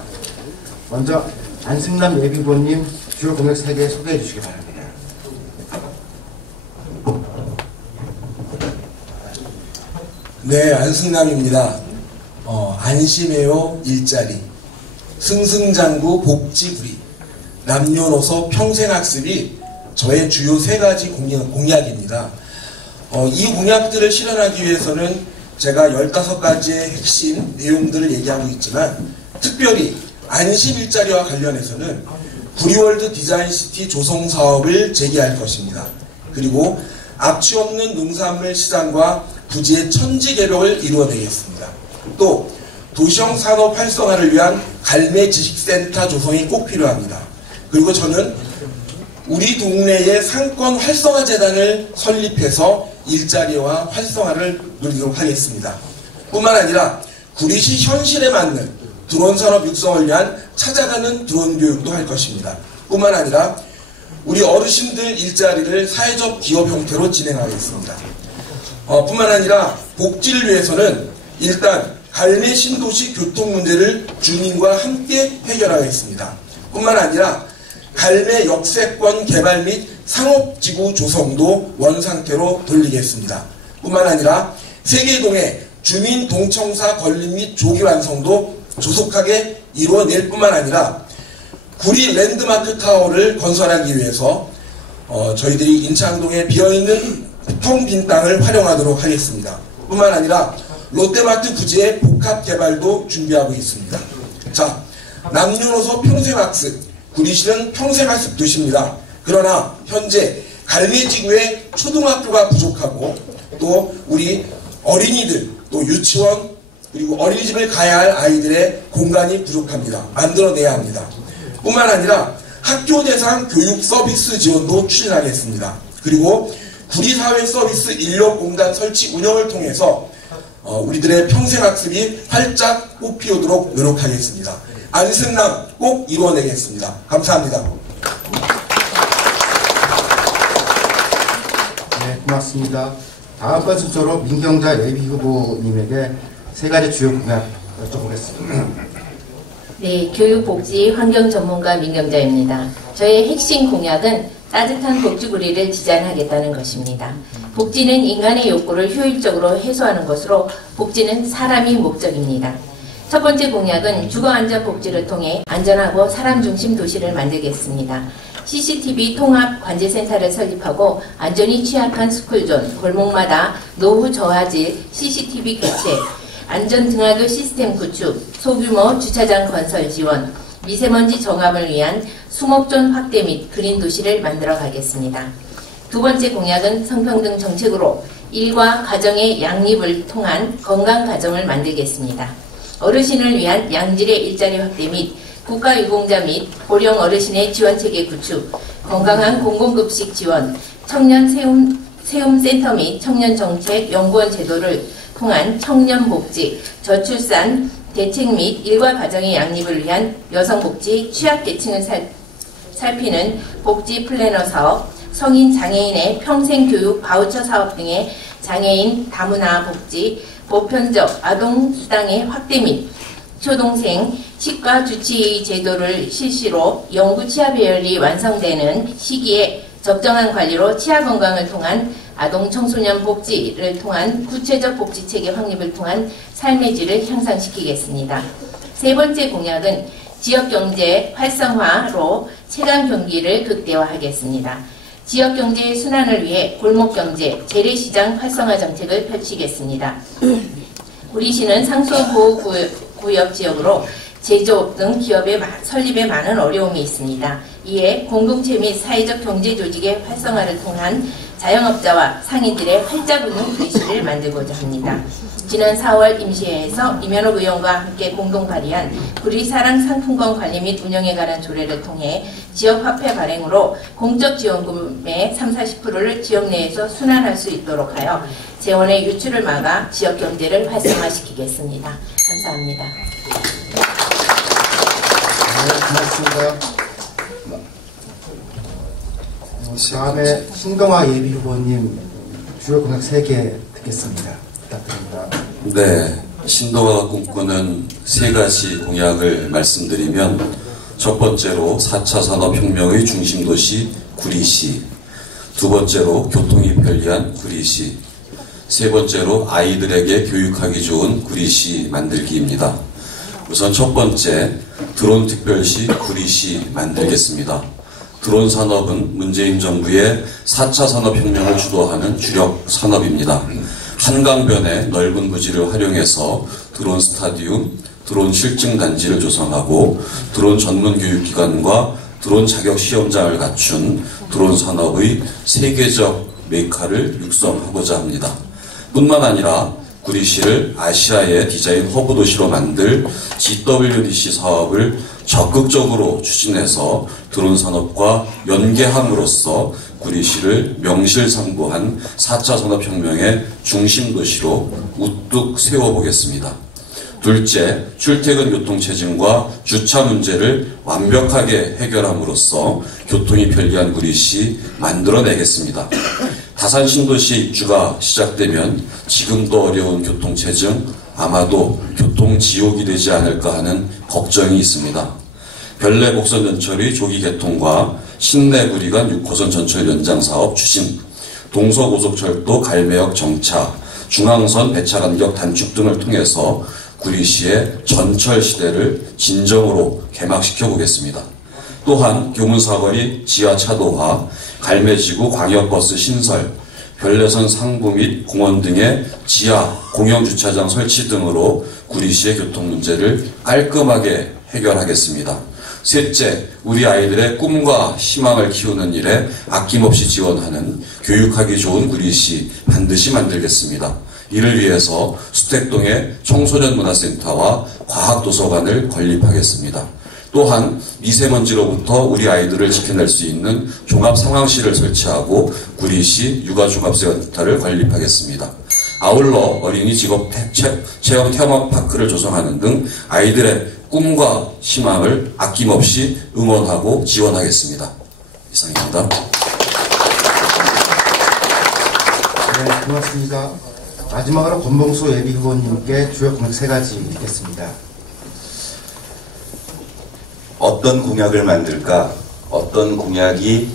먼저 안승남 예비 후보님 주요 공약 3개 소개해 주시기 바랍니다. 네, 안승남입니다. 안심해요 일자리, 승승장구 복지구리, 남녀노소 평생학습이 저의 주요 3가지 공약입니다. 이 공약들을 실현하기 위해서는 제가 15가지의 핵심 내용들을 얘기하고 있지만, 특별히 안심 일자리와 관련해서는 구리월드 디자인시티 조성 사업을 제기할 것입니다. 그리고 악취 없는 농산물 시장과 부지의 천지 개벽을 이루어내겠습니다. 또 도시형 산업 활성화를 위한 갈매 지식센터 조성이 꼭 필요합니다. 그리고 저는 우리 동네에 상권 활성화 재단을 설립해서 일자리와 활성화를 누리도록 하겠습니다. 뿐만 아니라 구리시 현실에 맞는 드론 산업 육성을 위한 찾아가는 드론 교육도 할 것입니다. 뿐만 아니라 우리 어르신들 일자리를 사회적 기업 형태로 진행하겠습니다. 뿐만 아니라 복지를 위해서는 일단 갈매 신도시 교통 문제를 주민과 함께 해결하겠습니다. 뿐만 아니라 갈매 역세권 개발 및 상업지구 조성도 원상태로 돌리겠습니다. 뿐만 아니라 세계동의 주민 동청사 건립 및 조기 완성도 조속하게 이루어낼 뿐만 아니라 구리 랜드마크 타워를 건설하기 위해서 저희들이 인창동에 비어있는 텅 빈 땅을 활용하도록 하겠습니다. 뿐만 아니라 롯데마트 부지의 복합 개발도 준비하고 있습니다. 자, 남녀노소 평생학습, 구리시는 평생학습 도시입니다. 그러나 현재 갈매지구에 초등학교가 부족하고 또 우리 어린이들, 또 유치원, 그리고 어린이집을 가야 할 아이들의 공간이 부족합니다. 만들어내야 합니다. 뿐만 아니라 학교 대상 교육 서비스 지원도 추진하겠습니다. 그리고 구리사회서비스 인력공단 설치 운영을 통해서 우리들의 평생학습이 활짝 꽃피우도록 노력하겠습니다. 안승남 꼭 이루어내겠습니다. 감사합니다. 네, 고맙습니다. 다음 번 순서로 민경자 예비 후보님에게 3가지 주요 공약 여쭤보겠습니다. 네, 교육복지 환경 전문가 민경자입니다. 저의 핵심 공약은 따뜻한 복지구리를 지향하겠다는 것입니다. 복지는 인간의 욕구를 효율적으로 해소하는 것으로 복지는 사람이 목적입니다. 첫 번째 공약은 주거안전복지를 통해 안전하고 사람중심 도시를 만들겠습니다. CCTV 통합 관제센터를 설립하고 안전이 취약한 스쿨존, 골목마다 노후 저하질 CCTV 교체, 안전 등하교 시스템 구축, 소규모 주차장 건설 지원, 미세먼지 정화를 위한 수목존 확대 및 그린 도시를 만들어 가겠습니다. 두 번째 공약은 성평등 정책으로 일과 가정의 양립을 통한 건강 가정을 만들겠습니다. 어르신을 위한 양질의 일자리 확대 및 국가유공자 및 고령 어르신의 지원체계 구축, 건강한 공공급식 지원, 청년 세움센터 및 청년정책 연구원 제도를 통한 청년복지, 저출산 대책 및 일과 가정의 양립을 위한 여성복지 취약계층을 살피는 복지 플래너 사업, 성인 장애인의 평생교육 바우처 사업 등의 장애인 다문화 복지, 보편적 아동수당의 확대 및 초동생 치과 주치의 제도를 실시로 영구 치아 배열이 완성되는 시기에 적정한 관리로 치아 건강을 통한 아동 청소년 복지를 통한 구체적 복지체계 확립을 통한 삶의 질을 향상시키겠습니다. 세 번째 공약은 지역경제 활성화로 체감 경기를 극대화하겠습니다. 지역경제의 순환을 위해 골목경제, 재래시장 활성화 정책을 펼치겠습니다. 우리 시는 상수보호구역 지역으로 제조업 등 기업의 설립에 많은 어려움이 있습니다. 이에 공동체 및 사회적 경제 조직의 활성화를 통한 자영업자와 상인들의 활짝 웃는 구리시를 만들고자 합니다. 지난 4월 임시회에서 이면옥 의원과 함께 공동 발의한 구리사랑 상품권 관리 및 운영에 관한 조례를 통해 지역화폐 발행으로 공적 지원금의 30~40%를 지역 내에서 순환할 수 있도록 하여 재원의 유출을 막아 지역 경제를 활성화시키겠습니다. 감사합니다. 고맙습니다. 다음에 신동아 예비후보님 주요 공약 3개 듣겠습니다. 부탁드립니다. 네, 신동아가 꿈꾸는 3가지 공약을 말씀드리면 첫 번째로 4차 산업혁명의 중심도시 구리시, 두 번째로 교통이 편리한 구리시, 세 번째로 아이들에게 교육하기 좋은 구리시 만들기입니다. 우선 첫 번째, 드론특별시 구리시 만들겠습니다. 드론 산업은 문재인 정부의 4차 산업혁명을 주도하는 주력 산업입니다. 한강변의 넓은 부지를 활용해서 드론 스타디움, 드론 실증 단지를 조성하고 드론 전문 교육기관과 드론 자격 시험장을 갖춘 드론 산업의 세계적 메이커를 육성하고자 합니다. 뿐만 아니라 구리시를 아시아의 디자인 허브 도시로 만들 GWDC 사업을 적극적으로 추진해서 드론 산업과 연계함으로써 구리시를 명실상부한 4차 산업혁명의 중심 도시로 우뚝 세워보겠습니다. 둘째, 출퇴근 교통체증과 주차 문제를 완벽하게 해결함으로써 교통이 편리한 구리시 만들어내겠습니다. 다산 신도시 입주가 시작되면 지금도 어려운 교통체증, 아마도 교통지옥이 되지 않을까 하는 걱정이 있습니다. 별내 목선 전철의 조기 개통과 신내구리 간 6호선 전철 연장 사업 추진, 동서고속철도 갈매역 정차, 중앙선 배차 간격 단축 등을 통해서 구리시의 전철 시대를 진정으로 개막시켜 보겠습니다. 또한 교문사거리 지하차도화, 갈매지구 광역버스 신설, 별내선 상부 및 공원 등의 지하 공영주차장 설치 등으로 구리시의 교통 문제를 깔끔하게 해결하겠습니다. 셋째, 우리 아이들의 꿈과 희망을 키우는 일에 아낌없이 지원하는 교육하기 좋은 구리시 반드시 만들겠습니다. 이를 위해서 수택동에 청소년 문화센터와 과학도서관을 건립하겠습니다. 또한 미세먼지로부터 우리 아이들을 지켜낼 수 있는 종합상황실을 설치하고 구리시 육아종합센터를 건립하겠습니다. 아울러 어린이 직업 체험 테마파크를 조성하는 등 아이들의 꿈과 희망을 아낌없이 응원하고 지원하겠습니다. 이상입니다. 네, 고맙습니다. 마지막으로 권봉수 예비후보님께 주요 공약 3가지 듣겠습니다. 어떤 공약을 만들까, 어떤 공약이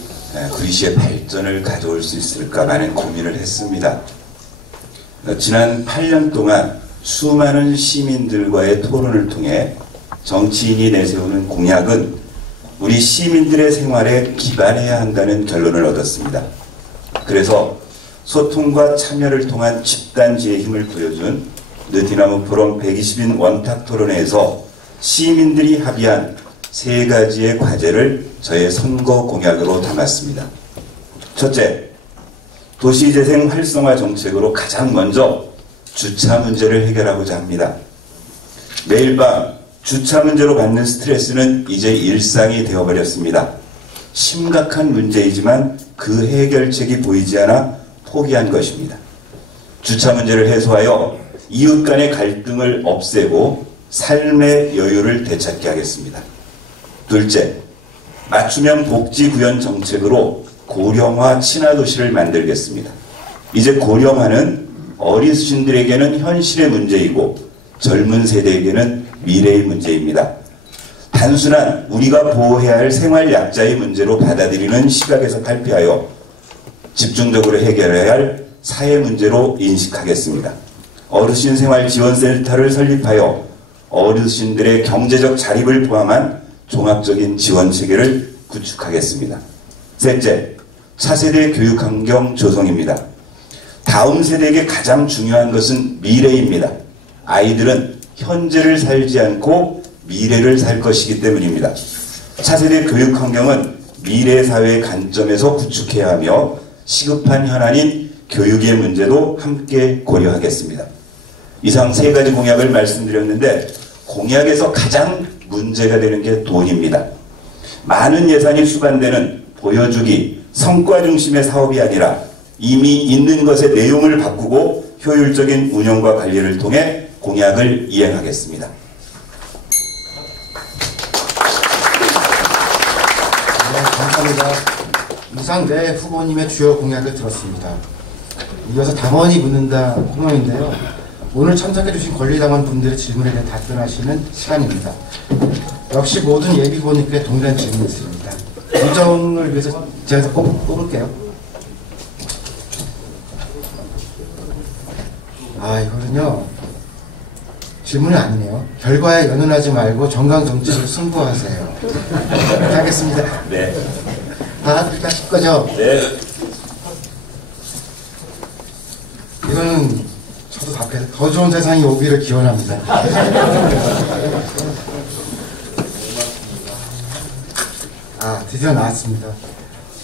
구리시의 발전을 가져올 수 있을까 많은 고민을 했습니다. 지난 8년 동안 수많은 시민들과의 토론을 통해 정치인이 내세우는 공약은 우리 시민들의 생활에 기반해야 한다는 결론을 얻었습니다. 그래서 소통과 참여를 통한 집단지의 힘을 보여준 느티나무 포럼 120인 원탁 토론회에서 시민들이 합의한 3가지의 과제를 저의 선거 공약으로 담았습니다. 첫째, 도시재생 활성화 정책으로 가장 먼저 주차 문제를 해결하고자 합니다. 매일 밤 주차 문제로 받는 스트레스는 이제 일상이 되어버렸습니다. 심각한 문제이지만 그 해결책이 보이지 않아 포기한 것입니다. 주차 문제를 해소하여 이웃 간의 갈등을 없애고 삶의 여유를 되찾게 하겠습니다. 둘째, 맞춤형 복지구현 정책으로 고령화 친화도시를 만들겠습니다. 이제 고령화는 어르신들에게는 현실의 문제이고 젊은 세대에게는 미래의 문제입니다. 단순한 우리가 보호해야 할 생활약자의 문제로 받아들이는 시각에서 탈피하여 집중적으로 해결해야 할 사회 문제로 인식하겠습니다. 어르신 생활 지원센터를 설립하여 어르신들의 경제적 자립을 포함한 종합적인 지원 체계를 구축하겠습니다. 셋째, 차세대 교육 환경 조성입니다. 다음 세대에게 가장 중요한 것은 미래입니다. 아이들은 현재를 살지 않고 미래를 살 것이기 때문입니다. 차세대 교육 환경은 미래 사회의 관점에서 구축해야 하며 시급한 현안인 교육의 문제도 함께 고려하겠습니다. 이상 세 가지 공약을 말씀드렸는데 공약에서 가장 문제가 되는 게 돈입니다. 많은 예산이 수반되는 보여주기, 성과 중심의 사업이 아니라 이미 있는 것의 내용을 바꾸고 효율적인 운영과 관리를 통해 공약을 이행하겠습니다. 네, 감사합니다. 이상 네 후보님의 주요 공약을 들었습니다. 이어서 당원이 묻는다 코너인데요. 오늘 참석해주신 권리당원 분들의 질문에 대해 답변하시는 시간입니다. 역시 모든 예비후보님께 동일한 질문이 있습니다. 우정을 위해서 제가 뽑을게요. 이거는요. 질문이 아니네요. 결과에 연연하지 말고 정강 정책으로 승부하세요. 하겠습니다. 네. 다 그렇게 하실 거죠? 네. 이거는 저도 답해서 더 좋은 세상이 오기를 기원합니다. 드디어 나왔습니다.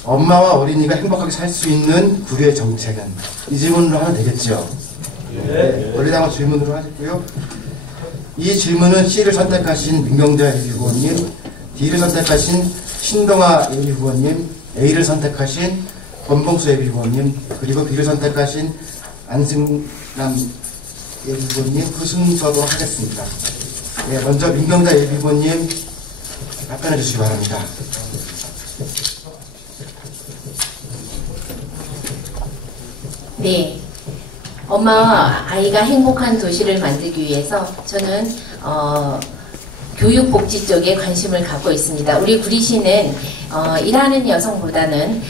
엄마와 어린이가 행복하게 살 수 있는 구리의 정책은? 이 질문으로 하면 되겠죠? 네. 권리당원 질문으로 하셨고요. 이 질문은 C를 선택하신 민경자 예비후보님, D를 선택하신 신동아 예비후보님, A를 선택하신 권봉수 예비후보님, 그리고 B를 선택하신 안승남 예비후보님 그 순서로 하겠습니다. 네, 먼저 민경자 예비후보님 답변해 주시기 바랍니다. 네. 엄마와 아이가 행복한 도시를 만들기 위해서 저는 교육복지 쪽에 관심을 갖고 있습니다. 우리 구리시는 일하는 여성보다는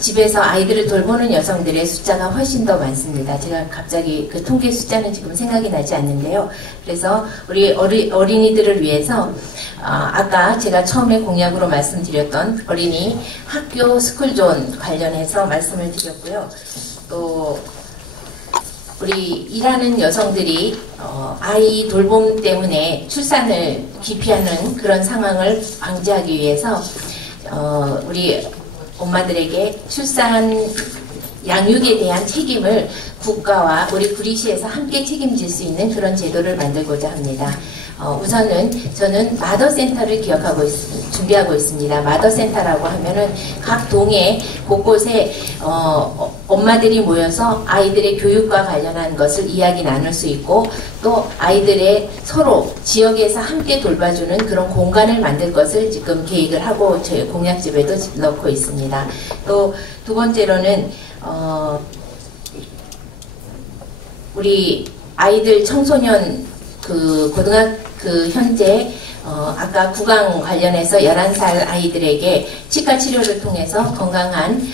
집에서 아이들을 돌보는 여성들의 숫자가 훨씬 더 많습니다. 제가 갑자기 그 통계 숫자는 지금 생각이 나지 않는데요. 그래서 우리 어린이들을 위해서 아까 제가 처음에 공약으로 말씀드렸던 어린이 학교 스쿨존 관련해서 말씀을 드렸고요. 또 우리 일하는 여성들이 아이 돌봄 때문에 출산을 기피하는 그런 상황을 방지하기 위해서 우리 엄마들에게 출산 양육에 대한 책임을 국가와 우리 구리시에서 함께 책임질 수 있는 그런 제도를 만들고자 합니다. 우선은 저는 마더센터를 준비하고 있습니다. 마더센터라고 하면은 각 동에 곳곳에 엄마들이 모여서 아이들의 교육과 관련한 것을 이야기 나눌 수 있고 또 아이들의 서로 지역에서 함께 돌봐주는 그런 공간을 만들 것을 지금 계획을 하고 저희 공약집에도 넣고 있습니다. 또 두 번째로는 우리 아이들 청소년 현재 아까 구강 관련해서 11살 아이들에게 치과 치료를 통해서 건강한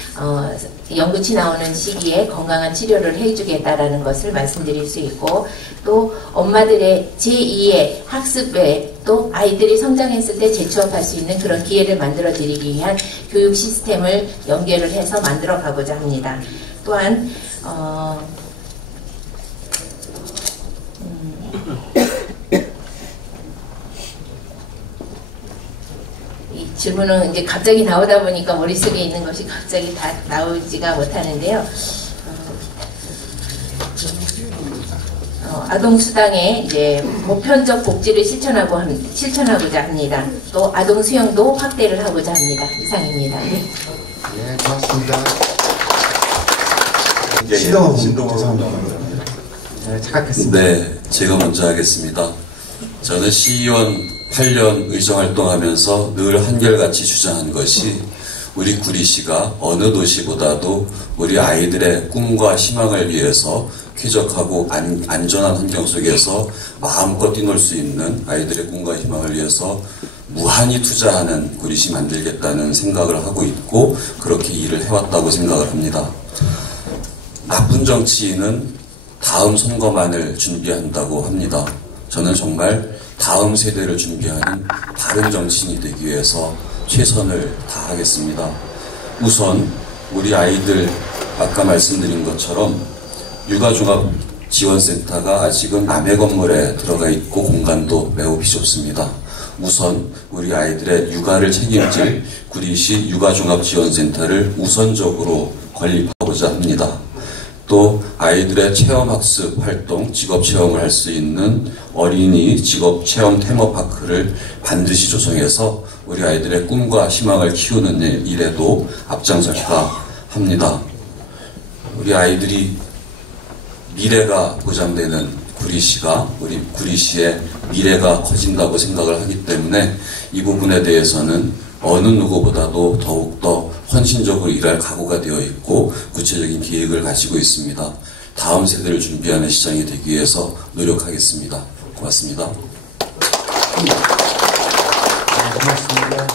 연구치 나오는 시기에 건강한 치료를 해주겠다라는 것을 말씀드릴 수 있고 또 엄마들의 제2의 학습에 또 아이들이 성장했을 때 재취업할 수 있는 그런 기회를 만들어 드리기 위한 교육 시스템을 연계를 해서 만들어 가고자 합니다. 또한 이 질문은 이제 갑자기 나오다 보니까 머릿속에 있는 것이 갑자기 다 나오지가 못하는데요. 아동수당의 이제 보편적 복지를 실천하고자 합니다. 또 아동 수용도 확대를 하고자 합니다. 이상입니다. 네, 고맙습니다. 신동아. 네, 착각했습니다. 네, 제가 먼저 하겠습니다. 저는 시의원 8년 의정활동하면서 늘 한결같이 주장한 것이 우리 구리시가 어느 도시보다도 우리 아이들의 꿈과 희망을 위해서 쾌적하고 안전한 환경 속에서 마음껏 뛰놀 수 있는 아이들의 꿈과 희망을 위해서 무한히 투자하는 구리시 만들겠다는 생각을 하고 있고 그렇게 일을 해왔다고 생각을 합니다. 나쁜 정치인은 다음 선거만을 준비한다고 합니다. 저는 정말 다음 세대를 준비하는 다른 정치인이 되기 위해서 최선을 다하겠습니다. 우선 우리 아이들 아까 말씀드린 것처럼 육아종합지원센터가 아직은 남의 건물에 들어가 있고 공간도 매우 비좁습니다. 우선 우리 아이들의 육아를 책임질 구리시 육아종합지원센터를 우선적으로 건립하고자 합니다. 또 아이들의 체험학습 활동, 직업체험을 할 수 있는 어린이 직업체험 테마파크를 반드시 조성해서 우리 아이들의 꿈과 희망을 키우는 일에도 앞장설까 합니다. 우리 아이들이 미래가 보장되는 구리시가 우리 구리시의 미래가 커진다고 생각을 하기 때문에 이 부분에 대해서는 어느 누구보다도 더욱더 헌신적으로 일할 각오가 되어 있고 구체적인 계획을 가지고 있습니다. 다음 세대를 준비하는 시장이 되기 위해서 노력하겠습니다. 고맙습니다. 고맙습니다.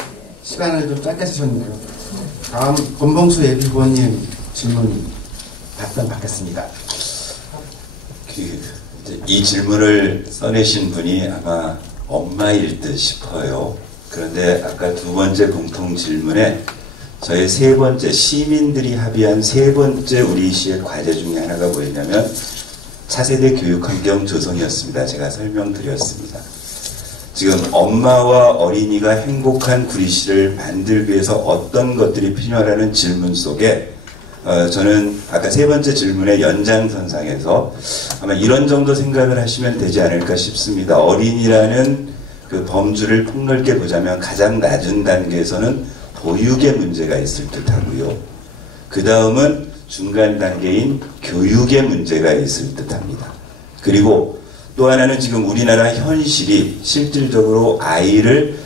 시간을 좀 짧게 쓰셨네요. 다음 권봉수 예비후보님 질문 답변 받겠습니다. 이 질문을 써내신 분이 아마 엄마일 듯 싶어요. 그런데 아까 두 번째 공통 질문에 저의 세 번째 시민들이 합의한 세 번째 우리 시의 과제 중에 하나가 뭐였냐면 차세대 교육환경 조성이었습니다. 제가 설명드렸습니다. 지금 엄마와 어린이가 행복한 구리시를 만들기 위해서 어떤 것들이 필요하라는 질문 속에 저는 아까 세 번째 질문의 연장선상에서 아마 이런 정도 생각을 하시면 되지 않을까 싶습니다. 어린이라는 그 범주를 폭넓게 보자면 가장 낮은 단계에서는 보육의 문제가 있을 듯하고요. 그 다음은 중간 단계인 교육의 문제가 있을 듯합니다. 그리고 또 하나는 지금 우리나라 현실이 실질적으로 아이를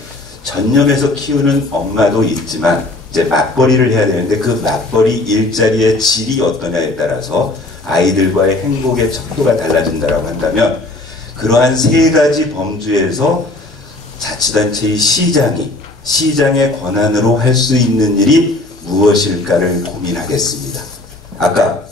전념해서 키우는 엄마도 있지만 이제 맞벌이를 해야 되는데 그 맞벌이 일자리의 질이 어떠냐에 따라서 아이들과의 행복의 척도가 달라진다고 한다면 그러한 세 가지 범주에서 자치단체의 시장의 권한으로 할 수 있는 일이 무엇일까를 고민하겠습니다. 아까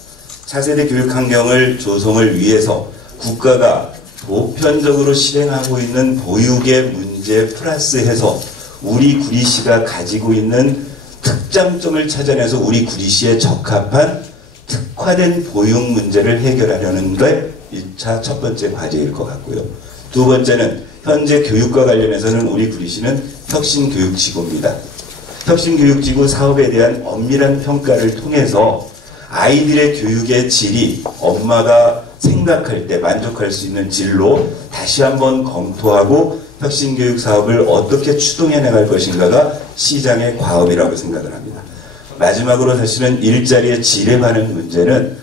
차세대 교육 환경을 조성을 위해서 국가가 보편적으로 실행하고 있는 보육의 문제 플러스해서 우리 구리시가 가지고 있는 특장점을 찾아내서 우리 구리시에 적합한 특화된 보육 문제를 해결하려는 게 1차 첫 번째 과제일 것 같고요. 두 번째는 현재 교육과 관련해서는 우리 구리시는 혁신교육지구입니다. 혁신교육지구 사업에 대한 엄밀한 평가를 통해서 아이들의 교육의 질이 엄마가 생각할 때 만족할 수 있는 질로 다시 한번 검토하고 혁신교육 사업을 어떻게 추동해 나갈 것인가가 시장의 과업이라고 생각을 합니다. 마지막으로 사실은 일자리의 질에 관한 문제는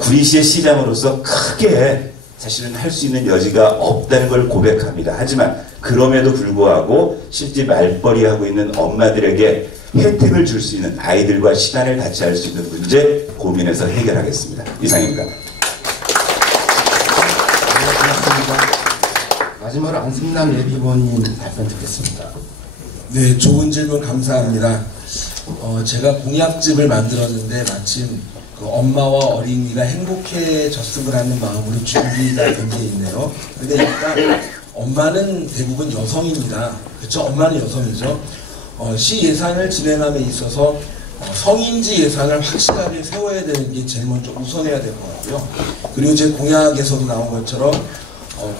구리시의 시장으로서 크게 사실은 할 수 있는 여지가 없다는 걸 고백합니다. 하지만 그럼에도 불구하고 실제 말벌이하고 있는 엄마들에게 혜택을 줄 수 있는 아이들과 시간을 같이 할 수 있는 문제 고민해서 해결하겠습니다. 이상입니다. 마지막으로 안승남 예비후보님 답변 듣겠습니다. 네, 좋은 질문 감사합니다. 제가 공약집을 만들었는데 마침 그 엄마와 어린이가 행복해졌으면 하는 마음으로 준비가 된 게 있네요. 근데 약간 엄마는 대부분 여성입니다. 그렇죠? 엄마는 여성이죠. 시 예산을 진행함에 있어서 성인지 예산을 확실하게 세워야 되는 게 제일 먼저 우선해야 될 것 같고요. 그리고 제 공약에서도 나온 것처럼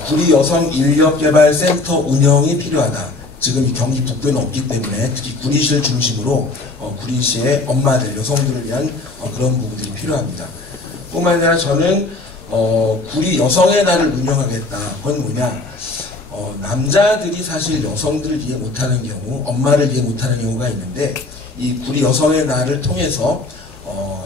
구리 여성 인력개발센터 운영이 필요하다. 지금 이 경기 북부에는 없기 때문에 특히 구리시를 중심으로 구리시의 엄마들, 여성들을 위한 그런 부분들이 필요합니다. 뿐만 아니라 저는 구리 여성의 날을 운영하겠다. 그건 뭐냐? 남자들이 사실 여성들을 이해 못하는 경우, 엄마를 이해 못하는 경우가 있는데 이 구리 여성의 날을 통해서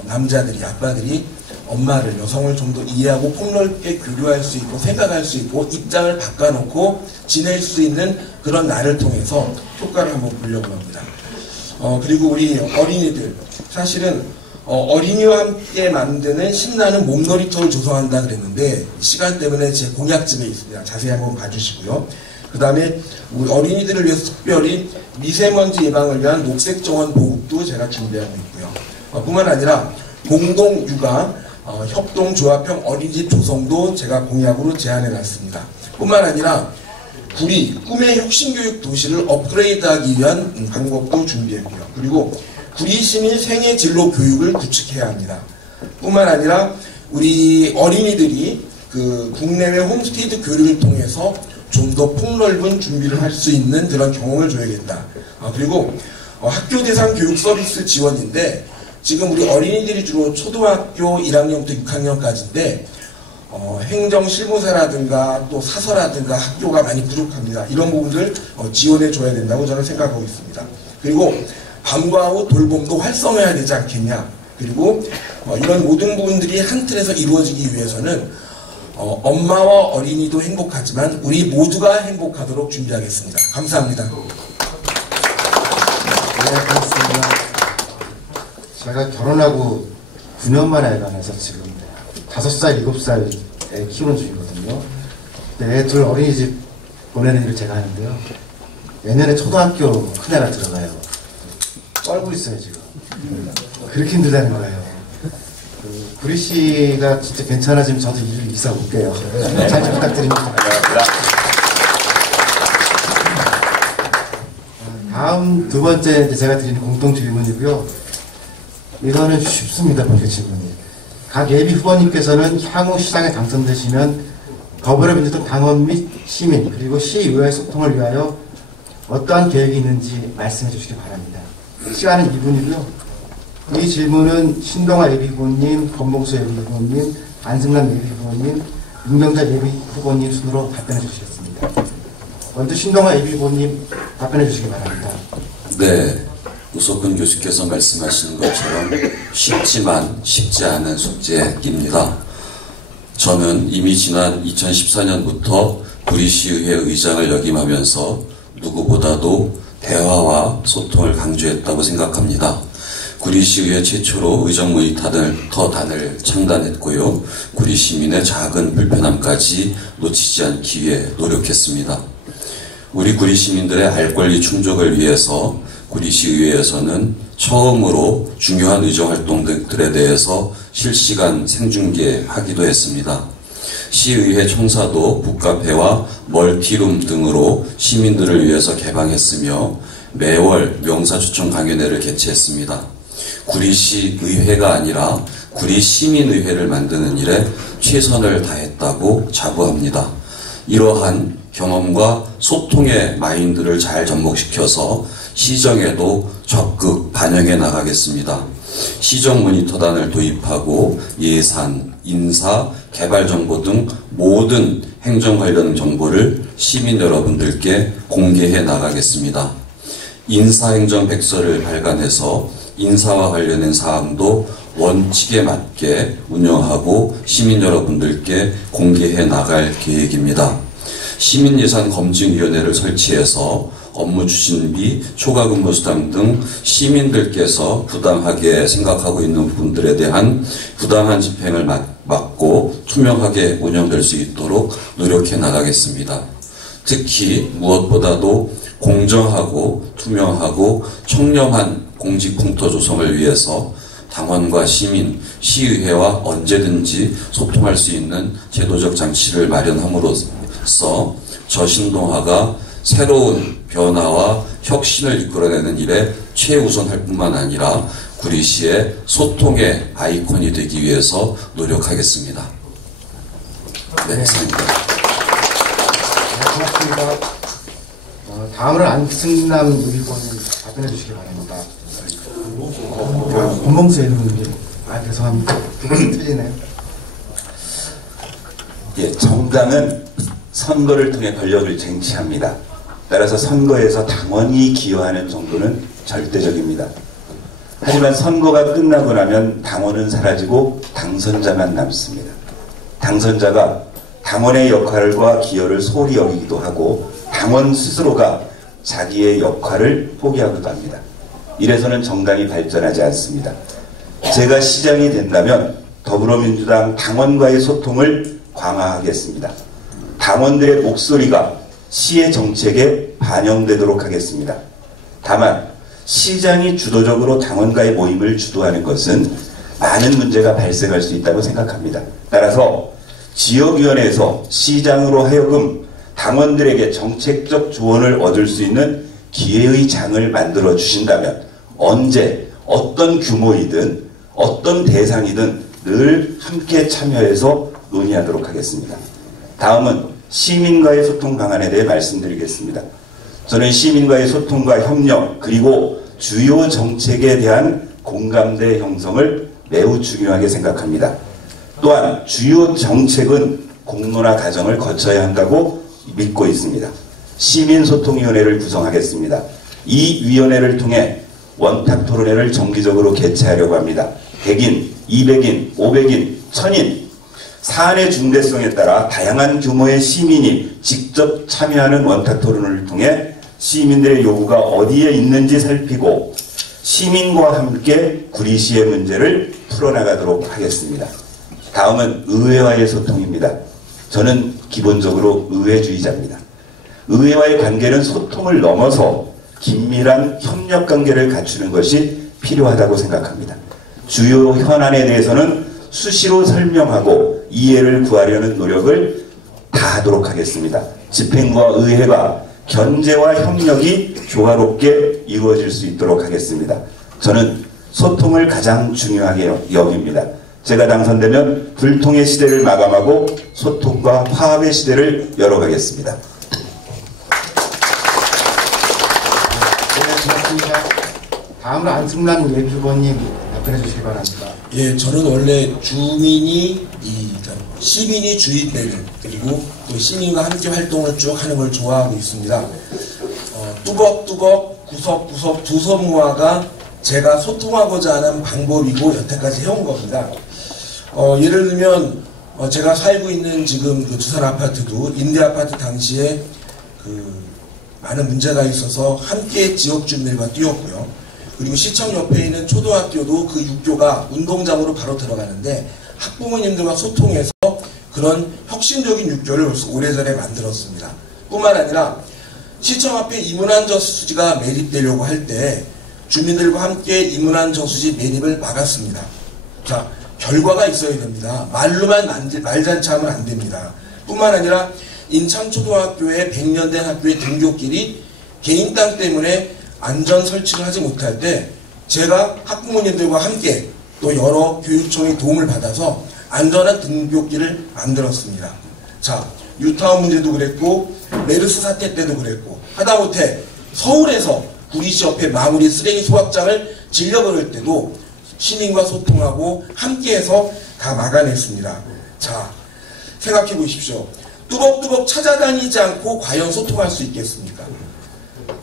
남자들이, 아빠들이 엄마를, 여성을 좀 더 이해하고 폭넓게 교류할 수 있고 생각할 수 있고 입장을 바꿔놓고 지낼 수 있는 그런 날을 통해서 효과를 한번 보려고 합니다. 그리고 우리 어린이들, 사실은 어린이와 함께 만드는 신나는 몸놀이터를 조성한다 그랬는데 시간 때문에 제 공약집에 있습니다. 자세히 한번 봐주시고요. 그 다음에 우리 어린이들을 위해서 특별히 미세먼지 예방을 위한 녹색 정원 보급도 제가 준비하고 있고요. 뿐만 아니라 공동 육아 협동조합형 어린이집 조성도 제가 공약으로 제안해 놨습니다. 뿐만 아니라 구리 꿈의 혁신교육 도시를 업그레이드하기 위한 방법도 준비했고요. 그리고 구리 시민 생애 진로 교육을 구축해야 합니다. 뿐만 아니라 우리 어린이들이 그 국내외 홈스테이 교육을 통해서 좀 더 폭넓은 준비를 할 수 있는 그런 경험을 줘야겠다. 그리고 학교 대상 교육 서비스 지원인데 지금 우리 어린이들이 주로 초등학교 1학년부터 6학년까지인데 행정 실무사라든가 또 사서라든가 학교가 많이 부족합니다. 이런 부분들 지원해 줘야 된다고 저는 생각하고 있습니다. 그리고 방과 후 돌봄도 활성화해야 되지 않겠냐. 그리고 이런 모든 부분들이 한 틀에서 이루어지기 위해서는 엄마와 어린이도 행복하지만 우리 모두가 행복하도록 준비하겠습니다. 감사합니다. 네, 그렇습니다. 제가 결혼하고 9년 만에 애가 나서 지금 5살, 7살 애 키우는 중이거든요. 애 둘 어린이집 보내는 일을 제가 하는데요. 내년에 초등학교 큰애가 들어가요. 떨고 있어요, 지금. 그렇게 힘들다는 거예요. 구리 씨가 진짜 괜찮아지면 저도 일을 이사 볼게요. 잘 좀 부탁드립니다. 다음 두 번째 제가 드리는 공통 질문이고요. 이거는 쉽습니다, 본격 질문이. 각 예비 후보님께서는 향후 시장에 당선되시면 더불어민주당 당원 및 시민 그리고 시의회의 소통을 위하여 어떠한 계획이 있는지 말씀해 주시기 바랍니다. 시간은 2분이고요. 이 질문은 신동아 예비후보님, 권봉수 예비후보님, 안승남 예비후보님, 윤경자 예비후보님 순으로 답변해 주시겠습니다. 먼저 신동아 예비후보님 답변해 주시기 바랍니다. 네, 우석훈 교수께서 말씀하신 것처럼 쉽지만 쉽지 않은 숙제입니다. 저는 이미 지난 2014년부터 구리시의회 의장을 역임하면서 누구보다도 대화와 소통을 강조했다고 생각합니다. 구리시의회 최초로 의정 모니터단을 창단했고요. 구리 시민의 작은 불편함까지 놓치지 않기 위해 노력했습니다. 우리 구리 시민들의 알 권리 충족을 위해서 구리시의회에서는 처음으로 중요한 의정활동들에 대해서 실시간 생중계하기도 했습니다. 시의회 청사도 북카페와 멀티룸 등으로 시민들을 위해서 개방했으며 매월 명사초청 강연회를 개최했습니다. 구리시 의회가 아니라 구리 시민의회를 만드는 일에 최선을 다했다고 자부합니다. 이러한 경험과 소통의 마인드를 잘 접목시켜서 시정에도 적극 반영해 나가겠습니다. 시정 모니터단을 도입하고 예산, 인사, 개발 정보 등 모든 행정 관련 정보를 시민 여러분들께 공개해 나가겠습니다. 인사행정 백서를 발간해서 인사와 관련된 사항도 원칙에 맞게 운영하고 시민 여러분들께 공개해 나갈 계획입니다. 시민예산검증위원회를 설치해서 업무 추진비, 초과근무 수당 등 시민들께서 부당하게 생각하고 있는 부분들에 대한 부당한 집행을 막고 투명하게 운영될 수 있도록 노력해 나가겠습니다. 특히 무엇보다도 공정하고 투명하고 청렴한 공직풍토 조성을 위해서 당원과 시민, 시의회와 언제든지 소통할 수 있는 제도적 장치를 마련함으로써 저신동화가 새로운 변화와 혁신을 이끌어내는 일에 최우선할 뿐만 아니라 구리시의 소통의 아이콘이 되기 위해서 노력하겠습니다. 네, 이상입니다. 고맙습니다. 다음은 안승남 의원님 답변해 주시기 바랍니다. 권봉수 의원님, 죄송합니다. 두 번째 틀리네요. 예, 정당은 선거를 통해 권력을 쟁취합니다. 따라서 선거에서 당원이 기여하는 정도는 절대적입니다. 하지만 선거가 끝나고 나면 당원은 사라지고 당선자만 남습니다. 당선자가 당원의 역할과 기여를 소홀히 여기기도 하고 당원 스스로가 자기의 역할을 포기하기도 합니다. 이래서는 정당이 발전하지 않습니다. 제가 시장이 된다면 더불어민주당 당원과의 소통을 강화하겠습니다. 당원들의 목소리가 시의 정책에 반영되도록 하겠습니다. 다만 시장이 주도적으로 당원과의 모임을 주도하는 것은 많은 문제가 발생할 수 있다고 생각합니다. 따라서 지역위원회에서 시장으로 하여금 당원들에게 정책적 조언을 얻을 수 있는 기회의 장을 만들어 주신다면 언제 어떤 규모이든 어떤 대상이든 늘 함께 참여해서 논의하도록 하겠습니다. 다음은 시민과의 소통 방안에 대해 말씀드리겠습니다. 저는 시민과의 소통과 협력 그리고 주요 정책에 대한 공감대 형성을 매우 중요하게 생각합니다. 또한 주요 정책은 공론화 과정을 거쳐야 한다고 믿고 있습니다. 시민소통위원회를 구성하겠습니다. 이 위원회를 통해 원탁 토론회를 정기적으로 개최하려고 합니다. 100인, 200인, 500인, 1000인 사안의 중대성에 따라 다양한 규모의 시민이 직접 참여하는 원탁 토론을 통해 시민들의 요구가 어디에 있는지 살피고 시민과 함께 구리시의 문제를 풀어나가도록 하겠습니다. 다음은 의회와의 소통입니다. 저는 기본적으로 의회주의자입니다. 의회와의 관계는 소통을 넘어서 긴밀한 협력 관계를 갖추는 것이 필요하다고 생각합니다. 주요 현안에 대해서는 수시로 설명하고 이해를 구하려는 노력을 다하도록 하겠습니다. 집행과 의회가 견제와 협력이 조화롭게 이루어질 수 있도록 하겠습니다. 저는 소통을 가장 중요하게 여깁니다. 제가 당선되면 불통의 시대를 마감하고 소통과 화합의 시대를 열어가겠습니다. 다음으로 안승란 예비후보님 답변해 주시기 바랍니다. 예, 저는 원래 시민이 주인되는 그리고 또 시민과 함께 활동을 쭉 하는 걸 좋아하고 있습니다. 뚜벅뚜벅 구석구석 두서무화가 제가 소통하고자 하는 방법이고 여태까지 해온 겁니다. 예를 들면 제가 살고 있는 지금 그 두산 아파트도 임대 아파트 당시에 많은 문제가 있어서 함께 지역 주민들과 뛰었고요. 그리고 시청 옆에 있는 초등학교도 그 육교가 운동장으로 바로 들어가는데 학부모님들과 소통해서 그런 혁신적인 육교를 오래전에 만들었습니다. 뿐만 아니라 시청 앞에 이문환 저수지가 매립되려고 할 때 주민들과 함께 이문환 저수지 매립을 막았습니다. 자, 결과가 있어야 됩니다. 말로만 말잔치하면 안 됩니다. 뿐만 아니라 인창초등학교의 100년 된 학교의 등교길이 개인 땅 때문에 안전 설치를 하지 못할 때 제가 학부모님들과 함께 또 여러 교육청의 도움을 받아서 안전한 등교길을 만들었습니다. 자, 유타운 문제도 그랬고 메르스 사태 때도 그랬고 하다못해 서울에서 구리시 옆에 마무리 쓰레기 소각장을 질려버릴 때도 시민과 소통하고 함께해서 다 막아냈습니다. 자, 생각해 보십시오. 뚜벅뚜벅 찾아다니지 않고 과연 소통할 수 있겠습니까?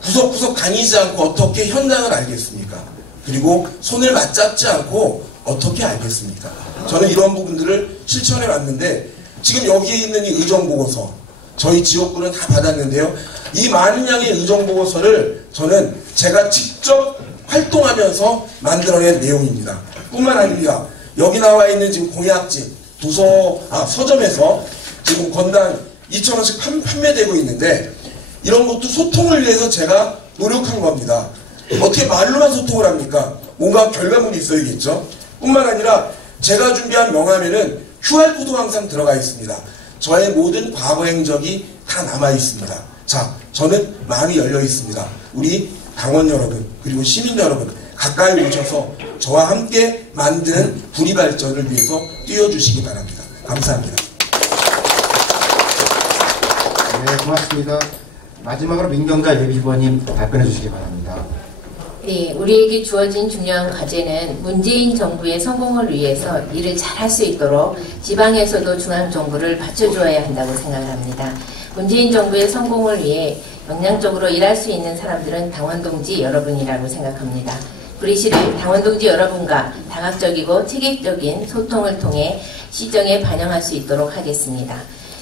구석구석 다니지 않고 어떻게 현장을 알겠습니까? 그리고 손을 맞잡지 않고 어떻게 알겠습니까? 저는 이런 부분들을 실천해 왔는데 지금 여기에 있는 이 의정보고서 저희 지역구는 다 받았는데요. 이 많은 양의 의정보고서를 저는 제가 직접 활동하면서 만들어낸 내용입니다. 뿐만 아니라 여기 나와 있는 지금 공약집 서점에서 지금 건당 2,000원씩 판매되고 있는데 이런 것도 소통을 위해서 제가 노력한 겁니다. 어떻게 말로만 소통을 합니까? 뭔가 결과물이 있어야겠죠. 뿐만 아니라 제가 준비한 명함에는 QR코드가 항상 들어가 있습니다. 저의 모든 과거 행적이 다 남아 있습니다. 자, 저는 마음이 열려 있습니다. 우리 당원 여러분 그리고 시민 여러분 가까이 오셔서 저와 함께 만드는 구리 발전을 위해서 뛰어주시기 바랍니다. 감사합니다. 네, 고맙습니다. 마지막으로 민경자 예비후보님 답변해 주시기 바랍니다. 네, 우리에게 주어진 중요한 과제는 문재인 정부의 성공을 위해서 일을 잘할 수 있도록 지방에서도 중앙정부를 받쳐줘야 한다고 생각을 합니다. 문재인 정부의 성공을 위해 역량적으로 일할 수 있는 사람들은 당원동지 여러분이라고 생각합니다. 구리시를 당원동지 여러분과 다각적이고 체계적인 소통을 통해 시정에 반영할 수 있도록 하겠습니다.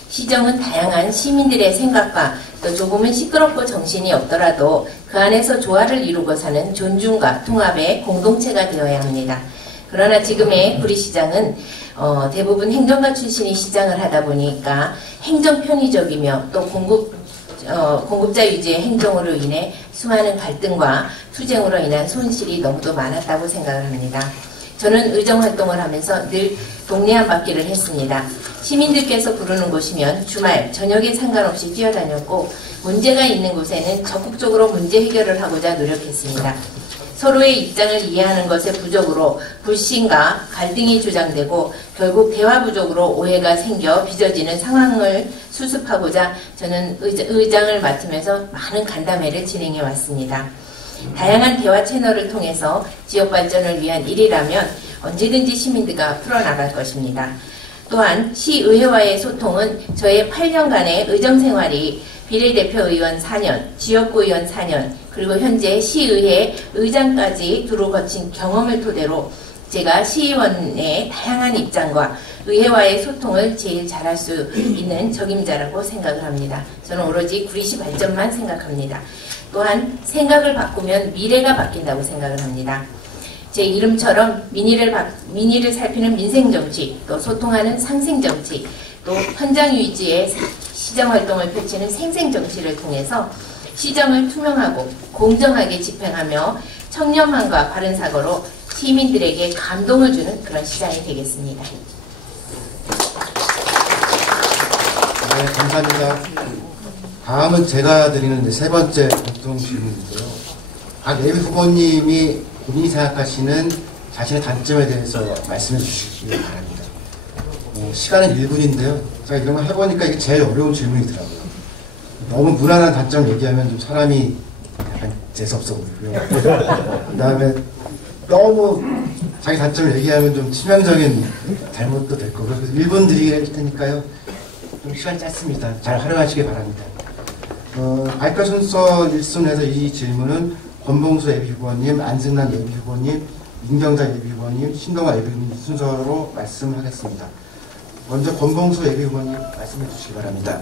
시정은 다양한 시민들의 생각과 또 조금은 시끄럽고 정신이 없더라도 그 안에서 조화를 이루고 사는 존중과 통합의 공동체가 되어야 합니다. 그러나 지금의 구리시장은 대부분 행정가 출신이 시장을 하다 보니까 행정 편의적이며 또 공급자 위주의 행정으로 인해 수많은 갈등과 투쟁으로 인한 손실이 너무도 많았다고 생각을 합니다. 저는 의정활동을 하면서 늘 동네 한 바퀴를 했습니다. 시민들께서 부르는 곳이면 주말, 저녁에 상관없이 뛰어다녔고 문제가 있는 곳에는 적극적으로 문제 해결을 하고자 노력했습니다. 서로의 입장을 이해하는 것의 부족으로 불신과 갈등이 조장되고 결국 대화 부족으로 오해가 생겨 빚어지는 상황을 수습하고자 저는 의장을 맡으면서 많은 간담회를 진행해 왔습니다. 다양한 대화 채널을 통해서 지역 발전을 위한 일이라면 언제든지 시민들과 풀어나갈 것입니다. 또한 시의회와의 소통은 저의 8년간의 의정생활이 비례대표 의원 4년, 지역구 의원 4년, 그리고 현재 시의회 의장까지 두루 거친 경험을 토대로 제가 시의원의 다양한 입장과 의회와의 소통을 제일 잘할 수 있는 적임자라고 생각을 합니다. 저는 오로지 구리시 발전만 생각합니다. 또한 생각을 바꾸면 미래가 바뀐다고 생각을 합니다. 제 이름처럼 민의를 살피는 민생정치, 또 소통하는 상생정치, 또 현장 유지의 시정활동을 펼치는 생생정치를 통해서 시정을 투명하고 공정하게 집행하며 청렴함과 바른 사고로 시민들에게 감동을 주는 그런 시장이 되겠습니다. 네, 감사합니다. 다음은 제가 드리는 세 번째 공통 질문인데요. 각 예비 후보님이 본인이 생각하시는 자신의 단점에 대해서 말씀해 주시기 바랍니다. 시간은 1분인데요. 제가 이런 걸 해보니까 이게 제일 어려운 질문이더라고요. 너무 무난한 단점 얘기하면 좀 사람이 약간 재수없어 보이고요. 그 다음에 너무 자기 단점을 얘기하면 좀 치명적인 잘못도 될 거고요. 그래서 1분 드릴 테니까요. 좀 시간이 짧습니다. 잘 활용하시기 바랍니다. 발표 순서 1순에서 이 질문은 권봉수 예비후보님, 안승란 예비후보님, 민경자 예비후보님, 신동아 예비후보님 순서로 말씀하겠습니다. 먼저 권봉수 예비후보님 말씀해 주시기 바랍니다.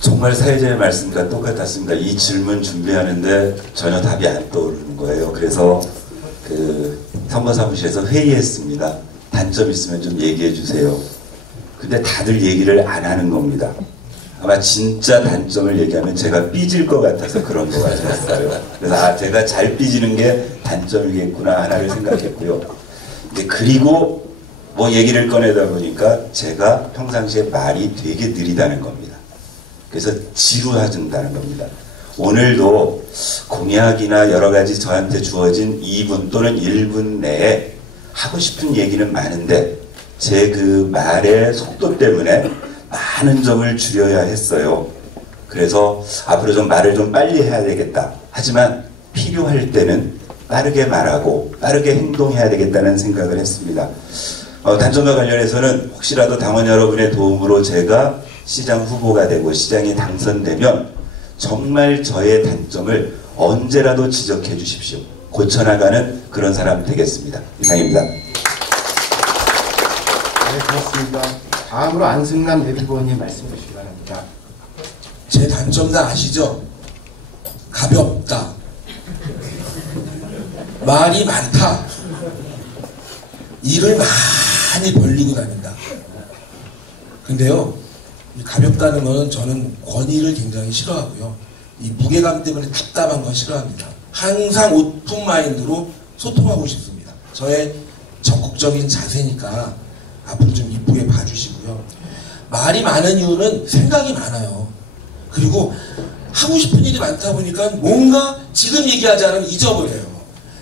정말 사회자의 말씀과 똑같았습니다. 이 질문 준비하는데 전혀 답이 안 떠오르는 거예요. 그래서 선거사무실에서 회의했습니다. 단점 있으면 좀 얘기해 주세요. 근데 다들 얘기를 안 하는 겁니다. 아마 진짜 단점을 얘기하면 제가 삐질 것 같아서 그런 것 같았어요. 그래서 제가 잘 삐지는 게 단점이겠구나 하나를 생각했고요. 이제 그리고 뭐 얘기를 꺼내다 보니까 제가 평상시에 말이 되게 느리다는 겁니다. 그래서 지루해진다는 겁니다. 오늘도 공약이나 여러 가지 저한테 주어진 2분 또는 1분 내에 하고 싶은 얘기는 많은데 제 그 말의 속도 때문에 많은 점을 줄여야 했어요. 그래서 앞으로 좀 말을 좀 빨리 해야 되겠다. 하지만 필요할 때는 빠르게 말하고 빠르게 행동해야 되겠다는 생각을 했습니다. 단점과 관련해서는 혹시라도 당원 여러분의 도움으로 제가 시장 후보가 되고 시장에 당선되면 정말 저의 단점을 언제라도 지적해 주십시오. 고쳐나가는 그런 사람 되겠습니다. 이상입니다. 네, 고맙습니다. 다음으로 안승란 예비후보님 말씀 주시기 바랍니다. 제 단점 다 아시죠? 가볍다. 말이 많다. 일을 많이 벌리고 다닌다. 근데요, 이 가볍다는 것은 저는 권위를 굉장히 싫어하고요. 이 무게감 때문에 답답한 건 싫어합니다. 항상 오픈 마인드로 소통하고 싶습니다. 저의 적극적인 자세니까 앞으로 좀 이쁘게 봐주시고요. 말이 많은 이유는 생각이 많아요. 그리고 하고 싶은 일이 많다 보니까 뭔가 지금 얘기하지 않으면 잊어버려요.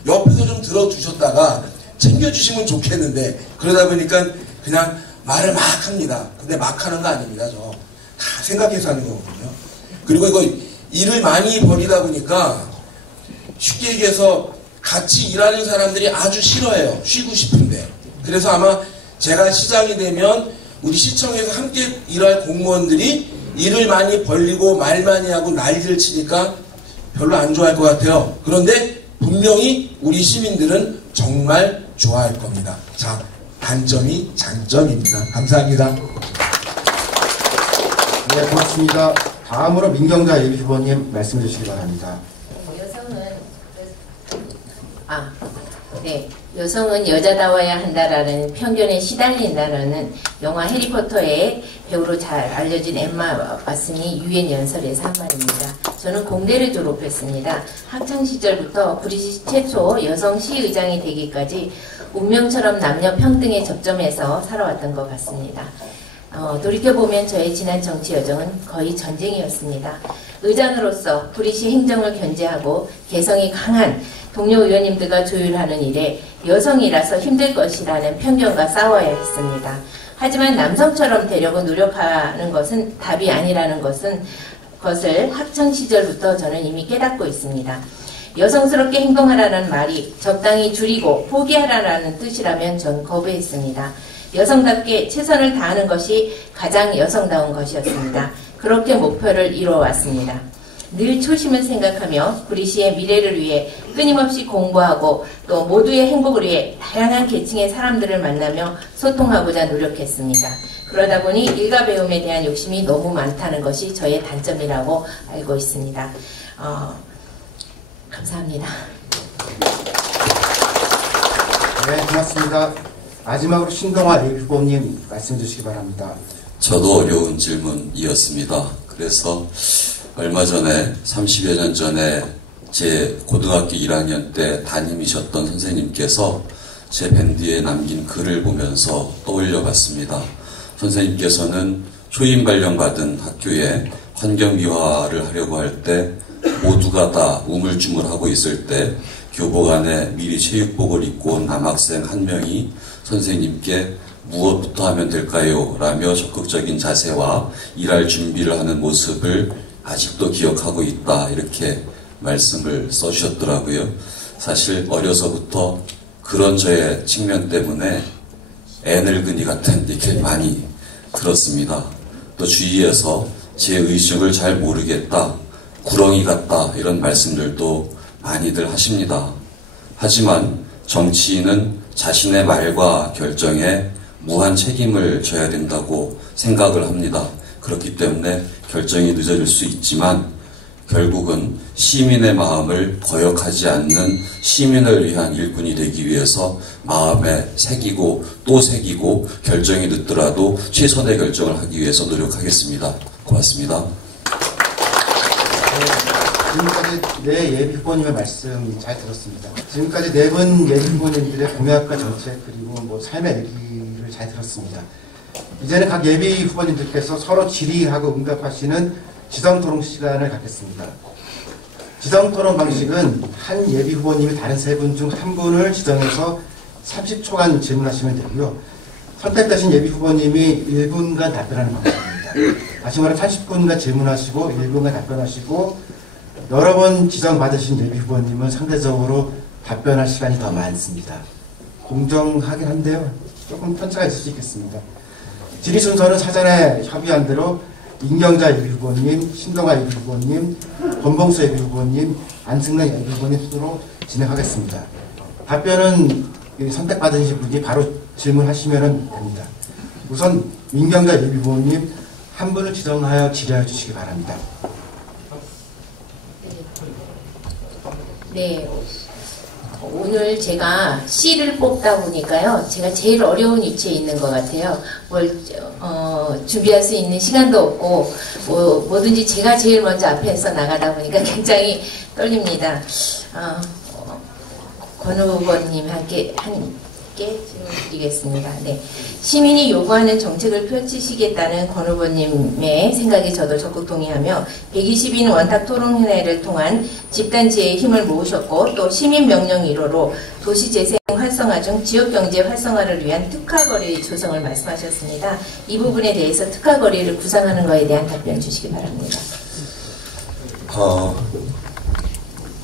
옆에서 좀 들어주셨다가 챙겨주시면 좋겠는데 그러다 보니까 그냥 말을 막 합니다. 근데 막 하는 거 아닙니다. 저 다 생각해서 하는 거거든요. 그리고 이거 일을 많이 벌이다 보니까 쉽게 얘기해서 같이 일하는 사람들이 아주 싫어해요. 쉬고 싶은데. 그래서 아마 제가 시장이 되면 우리 시청에서 함께 일할 공무원들이 일을 많이 벌리고 말 많이 하고 난리를 치니까 별로 안 좋아할 것 같아요. 그런데 분명히 우리 시민들은 정말 좋아할 겁니다. 자, 단점이 장점입니다. 감사합니다. 네, 고맙습니다. 다음으로 민경자 예비후보님 말씀해 주시기 바랍니다. 여성은 네. 여성은 여자다워야 한다라는 편견에 시달린다는 영화 해리포터의 배우로 잘 알려진 엠마 왓슨이 유엔 연설에서 한 말입니다. 저는 공대를 졸업했습니다. 학창시절부터 브리시 최초 여성 시의장이 되기까지 운명처럼 남녀 평등에 접점해서 살아왔던 것 같습니다. 돌이켜보면 저의 지난 정치 여정은 거의 전쟁이었습니다. 의장으로서 브리시 행정을 견제하고 개성이 강한 동료 의원님들과 조율하는 일에 여성이라서 힘들 것이라는 편견과 싸워야 했습니다. 하지만 남성처럼 되려고 노력하는 것은 답이 아니라는 것을 학창시절부터 저는 이미 깨닫고 있습니다. 여성스럽게 행동하라는 말이 적당히 줄이고 포기하라는 뜻이라면 전 거부했습니다. 여성답게 최선을 다하는 것이 가장 여성다운 것이었습니다. 그렇게 목표를 이루어왔습니다. 늘 초심을 생각하며 브리시의 미래를 위해 끊임없이 공부하고 또 모두의 행복을 위해 다양한 계층의 사람들을 만나며 소통하고자 노력했습니다. 그러다 보니 일가 배움에 대한 욕심이 너무 많다는 것이 저의 단점이라고 알고 있습니다. 감사합니다. 네, 고맙습니다. 마지막으로 신동아 예비후보님 말씀 주시기 바랍니다. 저도 어려운 질문이었습니다. 그래서 얼마 전에 30여 년 전에 제 고등학교 1학년 때 담임이셨던 선생님께서 제 밴드에 남긴 글을 보면서 떠올려 봤습니다. 선생님께서는 초임 발령받은 학교에 환경미화를 하려고 할 때 모두가 다 우물쭈물하고 있을 때 교복 안에 미리 체육복을 입고 온 남학생 한 명이 선생님께 무엇부터 하면 될까요? 라며 적극적인 자세와 일할 준비를 하는 모습을 아직도 기억하고 있다. 이렇게 말씀을 써주셨더라고요. 사실 어려서부터 그런 저의 측면 때문에 애늙은이 같은 얘기를 많이 들었습니다. 또 주위에서 제 의식을 잘 모르겠다. 구렁이 같다. 이런 말씀들도 많이들 하십니다. 하지만 정치인은 자신의 말과 결정에 무한 책임을 져야 된다고 생각을 합니다. 그렇기 때문에 결정이 늦어질 수 있지만 결국은 시민의 마음을 거역하지 않는 시민을 위한 일꾼이 되기 위해서 마음에 새기고 또 새기고 결정이 늦더라도 최선의 결정을 하기 위해서 노력하겠습니다. 고맙습니다. 지금까지 네 예비후보님의 말씀 잘 들었습니다. 지금까지 네 분 예비후보님들의 공약과 정책 그리고 삶의 얘기를 잘 들었습니다. 이제는 각 예비후보님들께서 서로 질의하고 응답하시는 지성토론 시간을 갖겠습니다. 지성토론 방식은 한 예비후보님이 다른 세 분 중 한 분을 지정해서 30초간 질문하시면 되고요. 선택되신 예비후보님이 1분간 답변하는 방식입니다. 다시 말해 30분간 질문하시고 1분간 답변하시고 여러 번 지정받으신 예비후보님은 상대적으로 답변할 시간이 더 많습니다. 공정하긴 한데요. 조금 편차가 있을 수 있겠습니다. 질의 순서는 사전에 협의한 대로 임경자 예비후보님, 신동아 예비후보님, 권봉수 예비후보님, 안승란 예비후보님 순으로 진행하겠습니다. 답변은 선택받으신 분이 바로 질문하시면 됩니다. 우선 임경자 예비후보님 한 분을 지정하여 질의해 주시기 바랍니다. 네. 오늘 제가 C를 뽑다 보니까요. 제가 제일 어려운 위치에 있는 것 같아요. 준비할 수 있는 시간도 없고 뭐든지 제가 제일 먼저 앞에서 나가다 보니까 굉장히 떨립니다. 권 후보님 함께 질문 드리겠습니다. 네. 시민이 요구하는 정책을 펼치시겠다는 권 후보님의 생각에 저도 적극 동의하며 120인 원탁 토론회를 통한 집단지혜의 힘을 모으셨고 또 시민명령 1호로 도시재생 활성화 중 지역경제 활성화를 위한 특화거리 조성을 말씀하셨습니다. 이 부분에 대해서 특화거리를 구상하는 것에 대한 답변 주시기 바랍니다.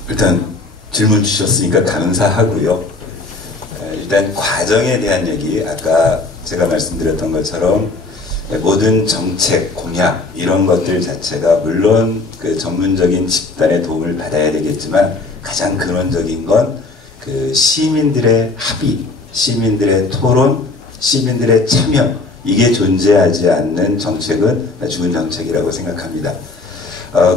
일단 질문 주셨으니까 감사하고요. 일단 과정에 대한 얘기, 아까 제가 말씀드렸던 것처럼 모든 정책, 공약 이런 것들 자체가 물론 그 전문적인 집단의 도움을 받아야 되겠지만 가장 근원적인 건 그 시민들의 합의, 시민들의 토론, 시민들의 참여, 이게 존재하지 않는 정책은 죽은 정책이라고 생각합니다.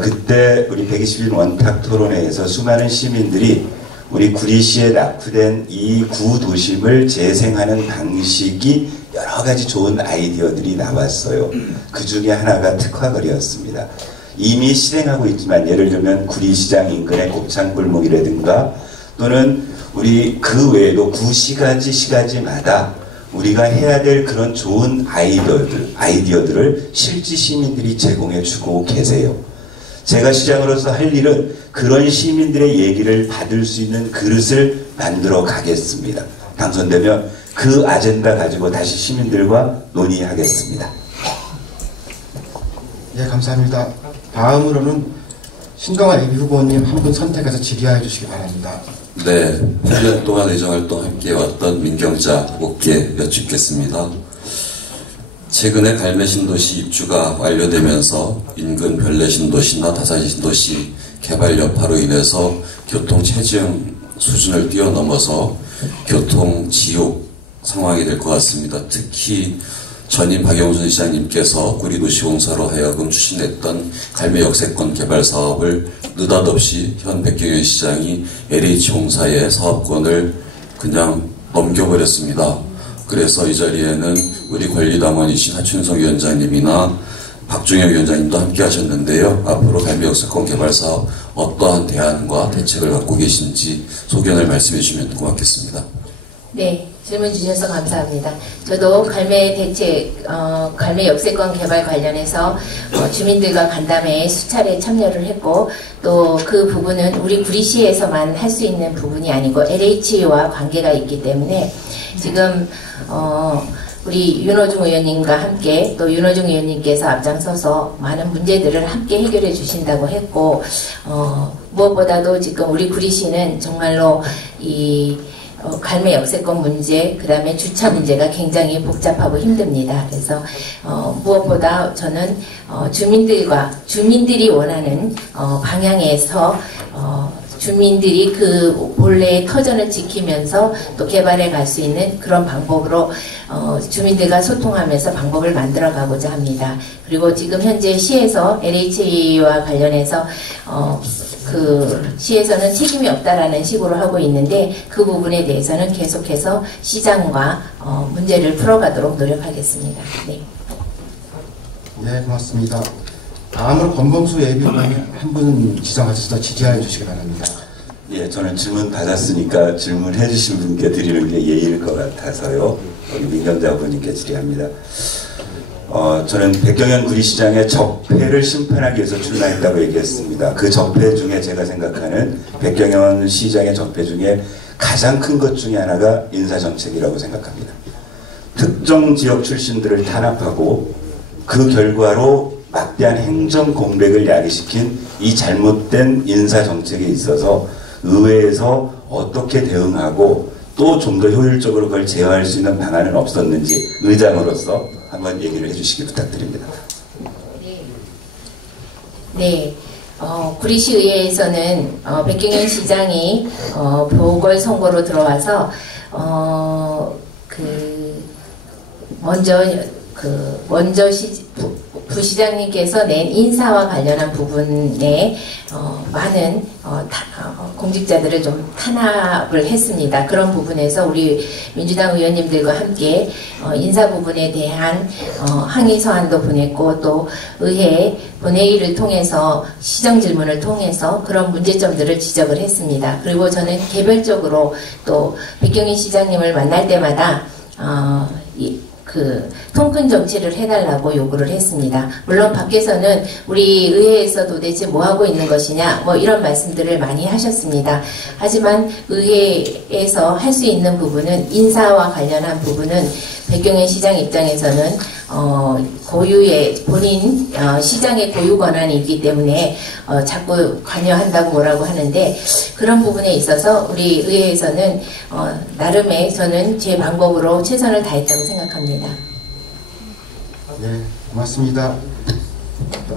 그때 우리 120일 원탁 토론회에서 수많은 시민들이 우리 구리시에 낙후된 이 구도심을 재생하는 방식이 여러 가지 좋은 아이디어들이 나왔어요. 그 중에 하나가 특화거리였습니다. 이미 실행하고 있지만 예를 들면 구리시장 인근의 곱창골목이라든가 또는 우리 그 외에도 시가지마다 우리가 해야 될 그런 좋은 아이디어들을 실제 시민들이 제공해 주고 계세요. 제가 시장으로서 할 일은 그런 시민들의 얘기를 받을 수 있는 그릇을 만들어 가겠습니다. 당선되면 그 아젠다 가지고 다시 시민들과 논의하겠습니다. 네, 감사합니다. 다음으로는 신동환 예비후보님 한 분 선택해서 질의하여 주시기 바랍니다. 네, 8년 동안 의정활동 함께해왔던 민경자 후보께 여쭙겠습니다. 최근에 갈매 신도시 입주가 완료되면서 인근 별내 신도시나 다산 신도시 개발 여파로 인해서 교통 체증 수준을 뛰어넘어서 교통 지옥 상황이 될 것 같습니다. 특히 전임 박영선 시장님께서 구리도시공사로 하여금 추진했던 갈매 역세권 개발 사업을 느닷없이 현 백경현 시장이 LH공사의 사업권을 그냥 넘겨버렸습니다. 그래서 이 자리에는 우리 권리당원이신 하춘석 위원장님이나 박종혁 위원장님도 함께 하셨는데요. 앞으로 갈매 역세권 개발 사업 어떠한 대안과 대책을 갖고 계신지 소견을 말씀해 주시면 고맙겠습니다. 네, 질문 주셔서 감사합니다. 저도 갈매 대책, 갈매 역세권 개발 관련해서 주민들과 간담회에 수차례 참여를 했고 또 그 부분은 우리 구리시에서만 할 수 있는 부분이 아니고 LH와 관계가 있기 때문에 지금 우리 윤호중 의원님과 함께 또 윤호중 의원님께서 앞장서서 많은 문제들을 함께 해결해 주신다고 했고 무엇보다도 지금 우리 구리시는 정말로 이 갈매 역세권 문제, 그 다음에 주차 문제가 굉장히 복잡하고 힘듭니다. 그래서 무엇보다 저는 주민들이 원하는 방향에서 주민들이 그 본래의 터전을 지키면서 또 개발해 갈 수 있는 그런 방법으로 주민들과 소통하면서 방법을 만들어 가고자 합니다. 그리고 지금 현재 시에서 LH와 관련해서 그 시에서는 책임이 없다라는 식으로 하고 있는데 그 부분에 대해서는 계속해서 시장과 문제를 풀어가도록 노력하겠습니다. 네. 네, 고맙습니다. 다음으로 권범수 예비후보님 한 분 지정하셔서 지지하여 주시기 바랍니다. 예, 저는 질문 받았으니까 질문해 주신 분께 드리는 게 예의일 것 같아서요. 우리 민경자 후보님께 질의합니다. 저는 백경현 구리시장의 적폐를 심판하기 위해서 출마했다고 얘기했습니다. 그 적폐 중에 제가 생각하는 백경현 시장의 적폐 중에 가장 큰 것 중에 하나가 인사정책이라고 생각합니다. 특정 지역 출신들을 탄압하고 그 결과로 막대한 행정 공백을 야기시킨 이 잘못된 인사정책에 있어서 의회에서 어떻게 대응하고 또 좀 더 효율적으로 그걸 제어할 수 있는 방안은 없었는지 의장으로서 한번 얘기를 해주시기 부탁드립니다. 네. 구리시의회에서는 백경현 시장이 보궐선거로 들어와서 먼저 부시장님께서 낸 인사와 관련한 부분에 많은 공직자들을 좀 탄압을 했습니다. 그런 부분에서 우리 민주당 의원님들과 함께 인사 부분에 대한 항의 서한도 보냈고 또 의회 본회의를 통해서 시정 질문을 통해서 그런 문제점들을 지적을 했습니다. 그리고 저는 개별적으로 또 백경현 시장님을 만날 때마다 통큰 정치를 해달라고 요구를 했습니다. 물론 밖에서는 우리 의회에서 도대체 뭐 하고 있는 것이냐 뭐 이런 말씀들을 많이 하셨습니다. 하지만 의회에서 할 수 있는 부분은 인사와 관련한 부분은 백경현 시장 입장에서는 고유의 본인 시장의 고유 권한이 있기 때문에 자꾸 관여한다고 뭐라고 하는데 그런 부분에 있어서 우리 의회에서는 나름의 저는 제 방법으로 최선을 다했다고 생각합니다. 네, 고맙습니다.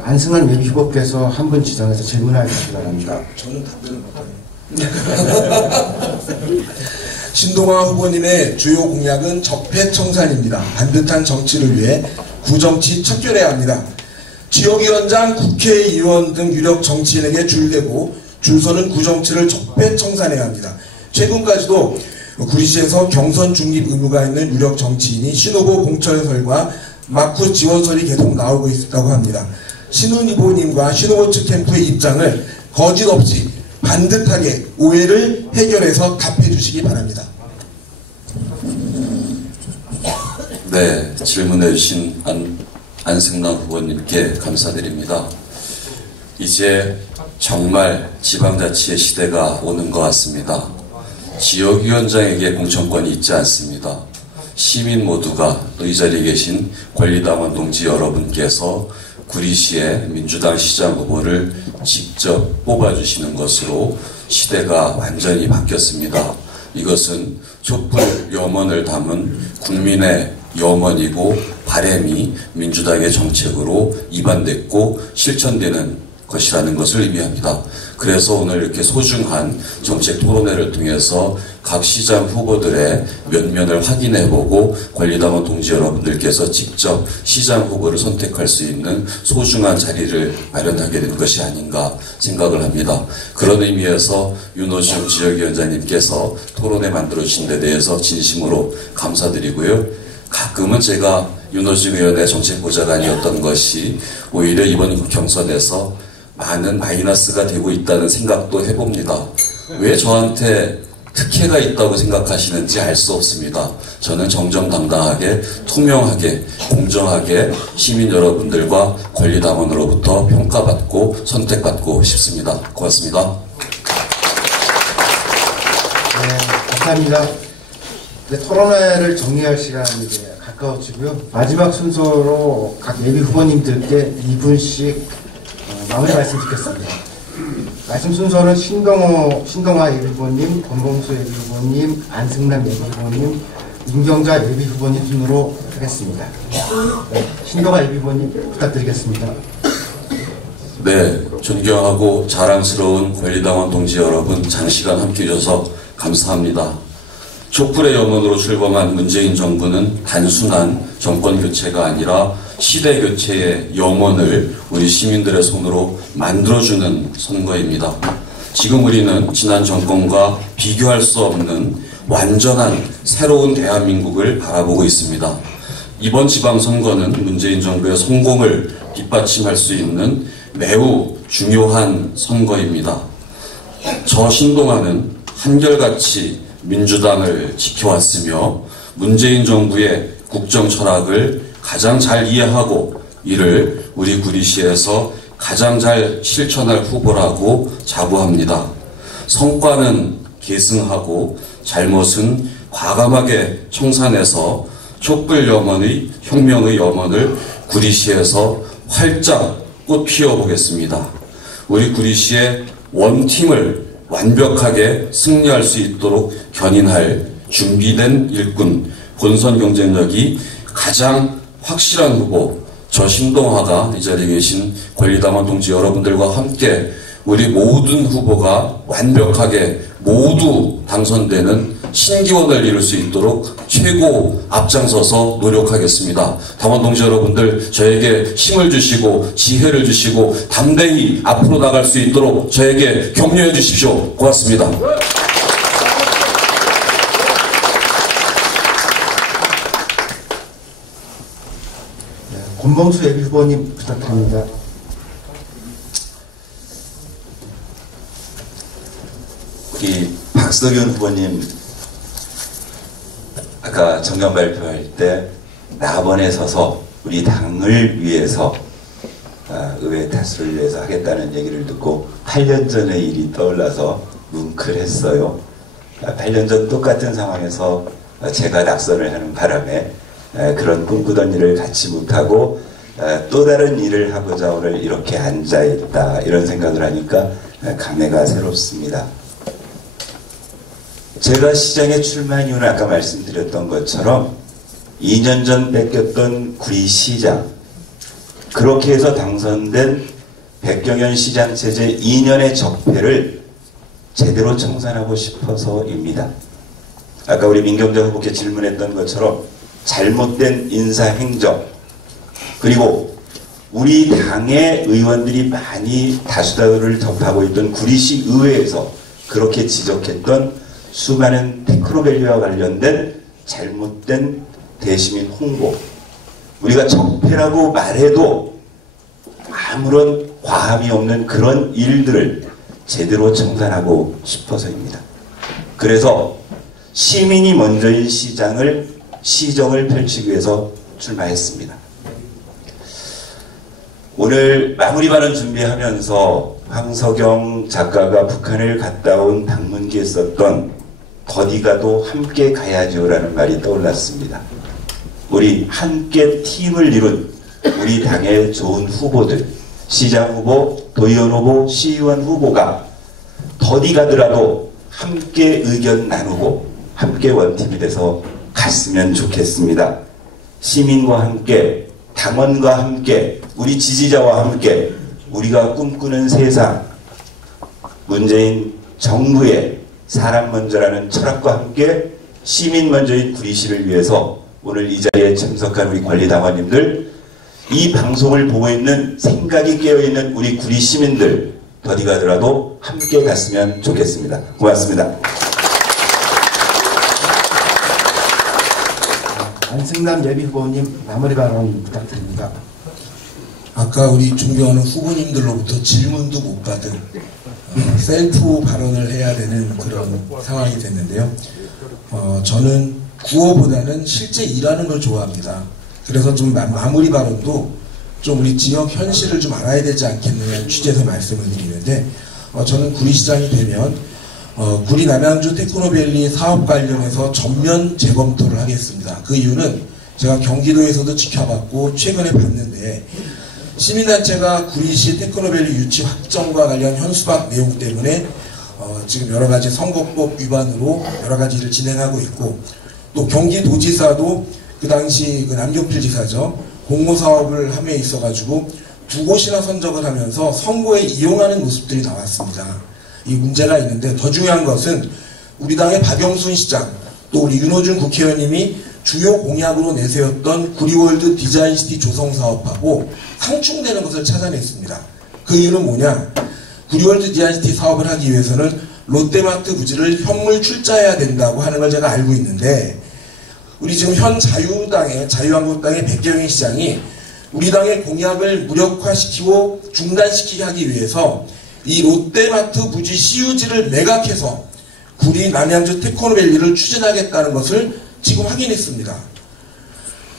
안승환 예비후보께서 한 분 지정해서 질문하여 주시기 바랍니다. 저는 답변을 못하네요. 신동환 후보님의 주요 공약은 적폐청산입니다. 반듯한 정치를 위해 구정치 척결해야 합니다. 지역위원장, 국회의원 등 유력 정치인에게 줄대고 줄 서는 구정치를 적폐청산해야 합니다. 최근까지도 구리시에서 경선 중립 의무가 있는 유력 정치인이 신후보 공천설과 막후 지원설이 계속 나오고 있다고 합니다. 신후보님과 신후보 측 캠프의 입장을 거짓 없이 반듯하게 오해를 해결해서 답해 주시기 바랍니다. 네, 질문해 주신 안승남 후보님께 감사드립니다. 이제 정말 지방자치의 시대가 오는 것 같습니다. 지역위원장에게 공천권이 있지 않습니다. 시민 모두가 또 이 자리에 계신 권리당원 동지 여러분께서 구리시의 민주당 시장 후보를 직접 뽑아주시는 것으로 시대가 완전히 바뀌었습니다. 이것은 촛불 염원을 담은 국민의 염원이고 바람이 민주당의 정책으로 입안됐고 실천되는 것이라는 것을 의미합니다. 그래서 오늘 이렇게 소중한 정책 토론회를 통해서 각 시장 후보들의 면면을 확인해보고 권리당원 동지 여러분들께서 직접 시장 후보를 선택할 수 있는 소중한 자리를 마련하게 된 것이 아닌가 생각을 합니다. 그런 의미에서 윤호중 지역위원장님께서 토론회 만들어주신 데 대해서 진심으로 감사드리고요. 가끔은 제가 윤호중 의원의 정책보좌관이었던 것이 오히려 이번 경선에서 많은 마이너스가 되고 있다는 생각도 해봅니다. 왜 저한테 특혜가 있다고 생각하시는지 알 수 없습니다. 저는 정정당당하게, 투명하게, 공정하게 시민 여러분들과 권리당원으로부터 평가받고 선택받고 싶습니다. 고맙습니다. 네, 감사합니다. 네, 토론회를 정리할 시간이 이제 가까워지고요. 마지막 순서로 각 예비 후보님들께 2분씩 마무리 말씀 듣겠습니다. 말씀 순서는 신동아 예비 후보님, 권봉수 예비 후보님, 안승남 예비 후보님, 임경자 예비 후보님 순으로 하겠습니다. 네, 신동아 예비 후보님 부탁드리겠습니다. 네, 존경하고 자랑스러운 권리당원 동지 여러분, 장시간 함께 해주셔서 감사합니다. 촛불의 염원으로 출범한 문재인 정부는 단순한 정권 교체가 아니라 시대 교체의 염원을 우리 시민들의 손으로 만들어주는 선거입니다. 지금 우리는 지난 정권과 비교할 수 없는 완전한 새로운 대한민국을 바라보고 있습니다. 이번 지방선거는 문재인 정부의 성공을 뒷받침할 수 있는 매우 중요한 선거입니다. 저 신동아는 한결같이 민주당을 지켜왔으며 문재인 정부의 국정 철학을 가장 잘 이해하고 이를 우리 구리시에서 가장 잘 실천할 후보라고 자부합니다. 성과는 계승하고 잘못은 과감하게 청산해서 촛불 염원의 혁명의 염원을 구리시에서 활짝 꽃 피워보겠습니다. 우리 구리시의 원팀을 완벽하게 승리할 수 있도록 견인할 준비된 일꾼, 본선 경쟁력이 가장 확실한 후보, 저 신동아가 이 자리에 계신 권리당원 동지 여러분들과 함께 우리 모든 후보가 완벽하게 모두 당선되는 신기원을 이룰 수 있도록 최고 앞장서서 노력하겠습니다. 당원 동지 여러분들 저에게 힘을 주시고 지혜를 주시고 담대히 앞으로 나갈 수 있도록 저에게 격려해 주십시오. 고맙습니다. 권봉수 예비 후보님 부탁드립니다. 우리 박석윤 후보님 아까 정견 발표할 때 나번에 서서 우리 당을 위해서 의회 다수를 위해서 하겠다는 얘기를 듣고 8년 전의 일이 떠올라서 뭉클했어요. 8년 전 똑같은 상황에서 제가 낙선을 하는 바람에 그런 꿈꾸던 일을 갖지 못하고 또 다른 일을 하고자 오늘 이렇게 앉아있다 이런 생각을 하니까 감회가 새롭습니다. 제가 시장에 출마한 이유는 아까 말씀드렸던 것처럼 2년 전 뺏겼던 구리시장, 그렇게 해서 당선된 백경현 시장체제 2년의 적폐를 제대로 청산하고 싶어서입니다. 아까 우리 민경자 후보께 질문했던 것처럼 잘못된 인사행정, 그리고 우리 당의 의원들이 많이 다수를 접하고 있던 구리시 의회에서 그렇게 지적했던 수많은 테크노밸리와 관련된 잘못된 대시민 홍보, 우리가 적폐라고 말해도 아무런 과함이 없는 그런 일들을 제대로 청산하고 싶어서입니다. 그래서 시민이 먼저인 시정을 펼치기 위해서 출마했습니다. 오늘 마무리 발언 준비하면서 황석영 작가가 북한을 갔다 온 방문기에 썼던 더디가도 함께 가야지요라는 말이 떠올랐습니다. 우리 함께 팀을 이룬 우리 당의 좋은 후보들, 시장 후보, 도의원 후보, 시의원 후보가 더디 가더라도 함께 의견 나누고 함께 원팀이 돼서 갔으면 좋겠습니다. 시민과 함께, 당원과 함께, 우리 지지자와 함께 우리가 꿈꾸는 세상, 문재인 정부의 사람 먼저라는 철학과 함께 시민 먼저인 구리시를 위해서 오늘 이 자리에 참석한 우리 권리당원님들, 이 방송을 보고 있는 생각이 깨어있는 우리 구리 시민들, 더디 가더라도 함께 갔으면 좋겠습니다. 고맙습니다. 안승남 예비후보님 마무리 발언 부탁드립니다. 아까 우리 존경하는 후보님들로부터 질문도 못 받은 셀프 발언을 해야 되는 그런 상황이 됐는데요. 저는 구호보다는 실제 일하는 걸 좋아합니다. 그래서 좀 마무리 발언도 좀 우리 지역 현실을 좀 알아야 되지 않겠느냐는 취지에서 말씀을 드리는데, 저는 구리시장이 되면 구리 남양주 테크노밸리 사업 관련해서 전면 재검토를 하겠습니다. 그 이유는 제가 경기도에서도 지켜봤고 최근에 봤는데, 시민단체가 구리시 테크노밸리 유치 확정과 관련 현수막 내용 때문에 지금 여러가지 선거법 위반으로 여러가지 일을 진행하고 있고, 또 경기도지사도 그 당시 그 남경필 지사죠, 공모사업을 함에 있어가지고 두 곳이나 선정을 하면서 선거에 이용하는 모습들이 나왔습니다. 이 문제가 있는데, 더 중요한 것은 우리 당의 박영순 시장, 또 우리 윤호중 국회의원님이 주요 공약으로 내세웠던 구리월드 디자인시티 조성 사업하고 상충되는 것을 찾아냈습니다. 그 이유는 뭐냐? 구리월드 디자인시티 사업을 하기 위해서는 롯데마트 부지를 현물 출자해야 된다고 하는 걸 제가 알고 있는데, 우리 지금 현 자유한국당의 백경희 시장이 우리 당의 공약을 무력화시키고 중단시키게 하기 위해서 이 롯데마트 부지 CU지를 매각해서 구리 남양주 테크노밸리를 추진하겠다는 것을 지금 확인했습니다.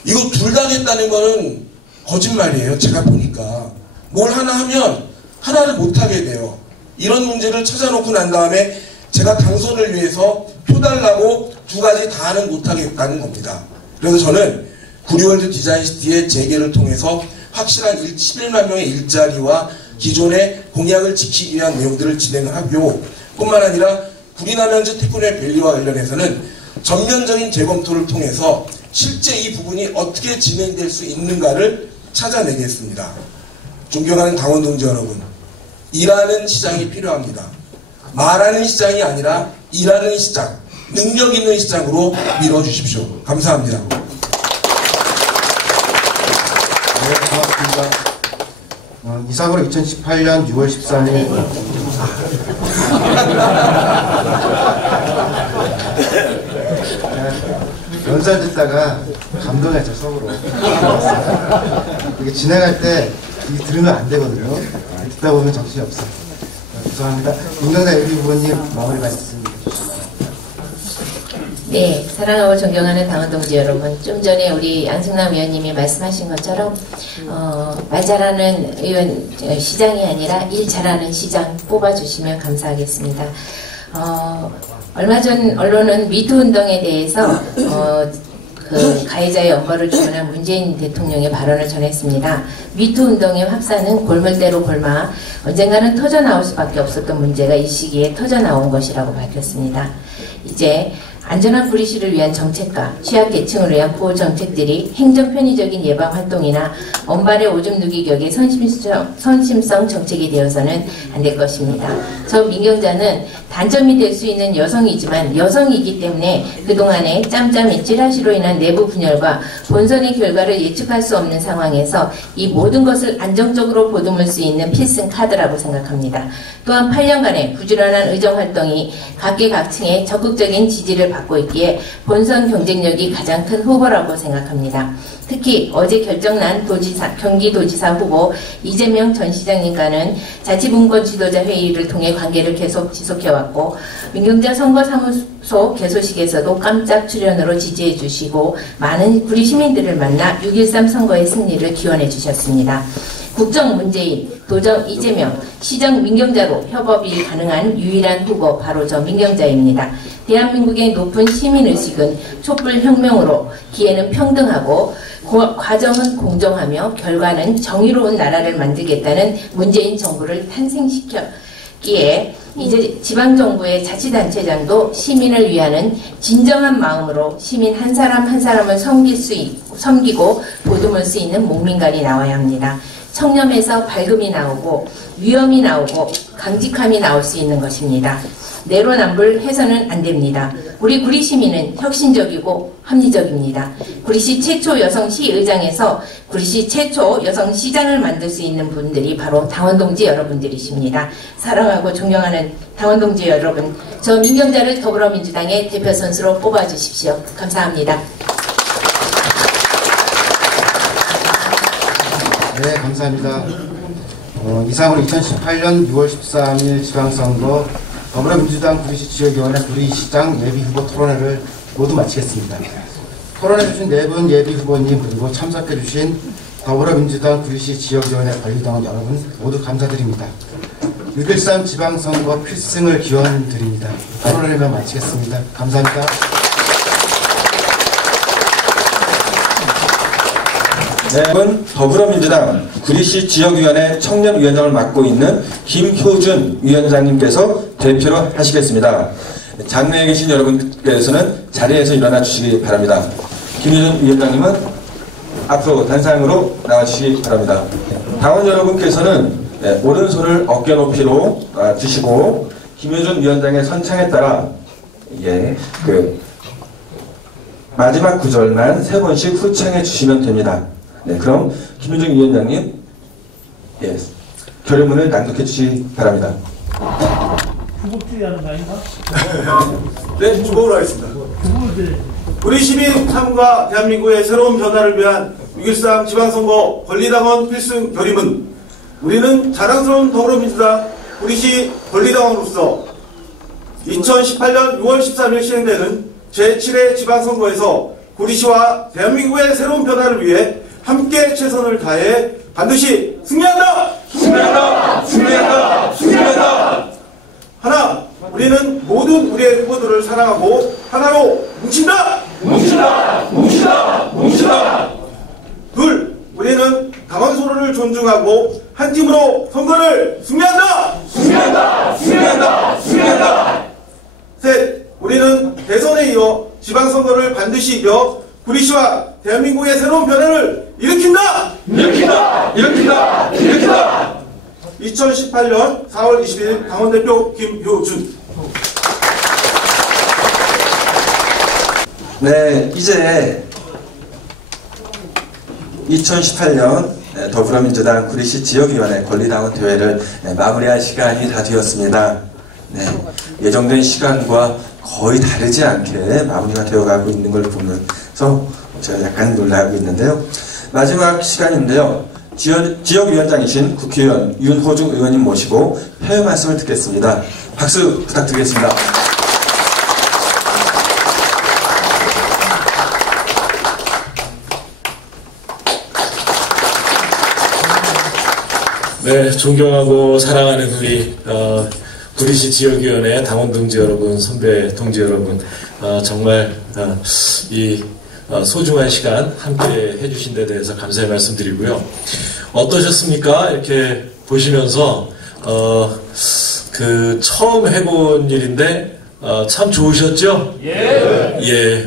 이거 둘 다 하겠다는 거는 거짓말이에요. 제가 보니까 뭘 하나 하면 하나를 못하게 돼요. 이런 문제를 찾아놓고 난 다음에 제가 당선을 위해서 표 달라고 두 가지 다는 못하겠다는 겁니다. 그래서 저는 구리월드 디자인시티의 재개를 통해서 확실한 11만 명의 일자리와 기존의 공약을 지키기 위한 내용들을 진행하고, 뿐만 아니라 구리 남양주 테크노밸리와 관련해서는 전면적인 재검토를 통해서 실제 이 부분이 어떻게 진행될 수 있는가를 찾아내겠습니다. 존경하는 당원 동지 여러분, 일하는 시장이 필요합니다. 말하는 시장이 아니라 일하는 시장, 능력 있는 시장으로 밀어주십시오. 감사합니다. 네, 고맙습니다. 이상으로 2018년 6월 13일 연설 듣다가 감동했죠, 속으로. 이게 진행할 때 이게 들으면 안 되거든요. 듣다 보면 정신이 없어요. 죄송합니다. 민경자 예비후보님 마무리 말씀 주시죠. 네, 사랑하고 존경하는 당원 동지 여러분, 좀 전에 우리 안승남 의원님이 말씀하신 것처럼 말 잘하는 의원 시장이 아니라 일 잘하는 시장 뽑아주시면 감사하겠습니다. 얼마 전 언론은 미투 운동에 대해서 그 가해자의 엄벌을 주문한 문재인 대통령의 발언을 전했습니다. 미투 운동의 확산은 골물대로 골마 언젠가는 터져나올 수밖에 없었던 문제가 이 시기에 터져나온 것이라고 밝혔습니다. 이제 안전한 구리시를 위한 정책과 취약계층을 위한 보호 정책들이 행정 편의적인 예방 활동이나 원발의 오줌 누기 격의 선심성 정책이 되어서는 안 될 것입니다. 저 민경자는 단점이 될 수 있는 여성이지만 여성이기 때문에 그동안의 짬짬이 찌라시로 인한 내부 분열과 본선의 결과를 예측할 수 없는 상황에서 이 모든 것을 안정적으로 보듬을 수 있는 필승 카드라고 생각합니다. 또한 8년간의 부지런한 의정활동이 각계각층의 적극적인 지지를 받고 있기에 본선 경쟁력이 가장 큰 후보라고 생각합니다. 특히 어제 결정난 경기도지사 후보 이재명 전 시장님과는 자치분권 지도자 회의를 통해 관계를 계속 지속해왔고 민경자 선거사무소 개소식에서도 깜짝 출연으로 지지해 주시고 많은 구리 시민들을 만나 6.13 선거의 승리를 기원해 주셨습니다. 국정 문재인, 도정 이재명, 시정 민경자로 협업이 가능한 유일한 후보 바로 저 민경자입니다. 대한민국의 높은 시민의식은 촛불혁명으로 기회는 평등하고 과정은 공정하며 결과는 정의로운 나라를 만들겠다는 문재인 정부를 탄생시켰기에 이제 지방정부의 자치단체장도 시민을 위하는 진정한 마음으로 시민 한 사람 한 사람을 섬기고 보듬을 수 있는 목민간이 나와야 합니다. 청렴에서 밝음이 나오고 위엄이 나오고 강직함이 나올 수 있는 것입니다. 내로남불해서는 안 됩니다. 우리 구리 시민은 혁신적이고 합리적입니다. 구리시 최초 여성 시의장에서 구리시 최초 여성 시장을 만들 수 있는 분들이 바로 당원동지 여러분들이십니다. 사랑하고 존경하는 당원동지 여러분, 저 민경자를 더불어민주당의 대표 선수로 뽑아주십시오. 감사합니다. 네, 감사합니다. 이상으로 2018년 6월 13일 지방선거 더불어민주당 구리시 지역위원회 구리시장 예비후보 토론회를 모두 마치겠습니다. 토론해주신 4분 예비후보님 그리고 참석해주신 더불어민주당 구리시 지역위원회 관리당원 여러분 모두 감사드립니다. 6.13 지방선거 필승을 기원드립니다. 토론회만 마치겠습니다. 감사합니다. 네, 더불어민주당 구리시 지역위원회 청년위원장을 맡고 있는 김효준 위원장님께서 대표로 하시겠습니다. 장내에 계신 여러분께서는 자리에서 일어나 주시기 바랍니다. 김효준 위원장님은 앞으로 단상으로 나와주시기 바랍니다. 당원 여러분께서는 오른손을 어깨 높이로 드시고 김효준 위원장의 선창에 따라 마지막 구절만 3번씩 후창해 주시면 됩니다. 네, 그럼 김효준 위원장님 결의문을 낭독해 주시기 바랍니다. 주복주의하는 거 아닌가? 네, 주복을 하겠습니다. 우리 시민 참과 대한민국의 새로운 변화를 위한 6.13 지방선거 권리당원 필승 결의문. 우리는 자랑스러운 더불어민주당 구리시 권리당원으로서 2018년 6월 13일 시행되는 제7회 지방선거에서 구리시와 대한민국의 새로운 변화를 위해 함께 최선을 다해 반드시 승리한다! 승리한다! 승리한다! 승리한다! 하나, 우리는 모든 우리의 후보들을 사랑하고 하나로 뭉친다! 뭉친다! 뭉친다! 뭉친다! 둘, 우리는 당원 서로를 존중하고 한 팀으로 선거를 승리한다! 승리한다! 승리한다! 승리한다! 셋, 우리는 대선에 이어 지방선거를 반드시 이겨 구리시와 대한민국의 새로운 변화를 일으킨다! 일으킨다! 일으킨다! 일으킨다! 2018년 4월 20일 당원대표 김효준. 네, 이제 2018년 더불어민주당 구리시 지역위원회 권리당원 대회를 마무리할 시간이 다 되었습니다. 네, 예정된 시간과 거의 다르지 않게 마무리가 되어가고 있는 걸 보면서 제가 약간 놀라고 있는데요. 마지막 시간인데요. 지역위원장이신 국회의원 윤호중 의원님 모시고 회의 말씀을 듣겠습니다. 박수 부탁드리겠습니다. 네, 존경하고 사랑하는 우리 구리시 지역위원회 당원 동지 여러분, 선배 동지 여러분, 정말 이 소중한 시간 함께 해주신 데 대해서 감사의 말씀드리고요. 어떠셨습니까? 이렇게 보시면서 처음 해본 일인데 참 좋으셨죠? 예. 예.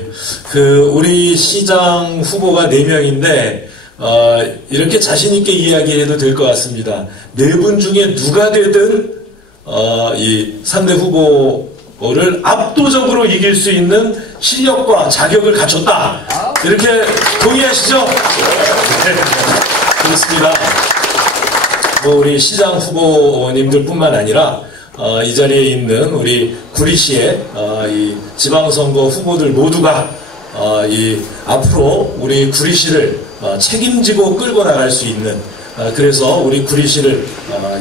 우리 시장 후보가 4명인데, 이렇게 자신있게 이야기해도 될 것 같습니다. 4분 중에 누가 되든, 이 상대 후보를 압도적으로 이길 수 있는 실력과 자격을 갖췄다. 이렇게 동의하시죠? 네. 그렇습니다. 우리 시장 후보님들 뿐만 아니라, 이 자리에 있는 우리 구리시의 이 지방선거 후보들 모두가 앞으로 우리 구리시를 책임지고 끌고 나갈 수 있는, 그래서 우리 구리시를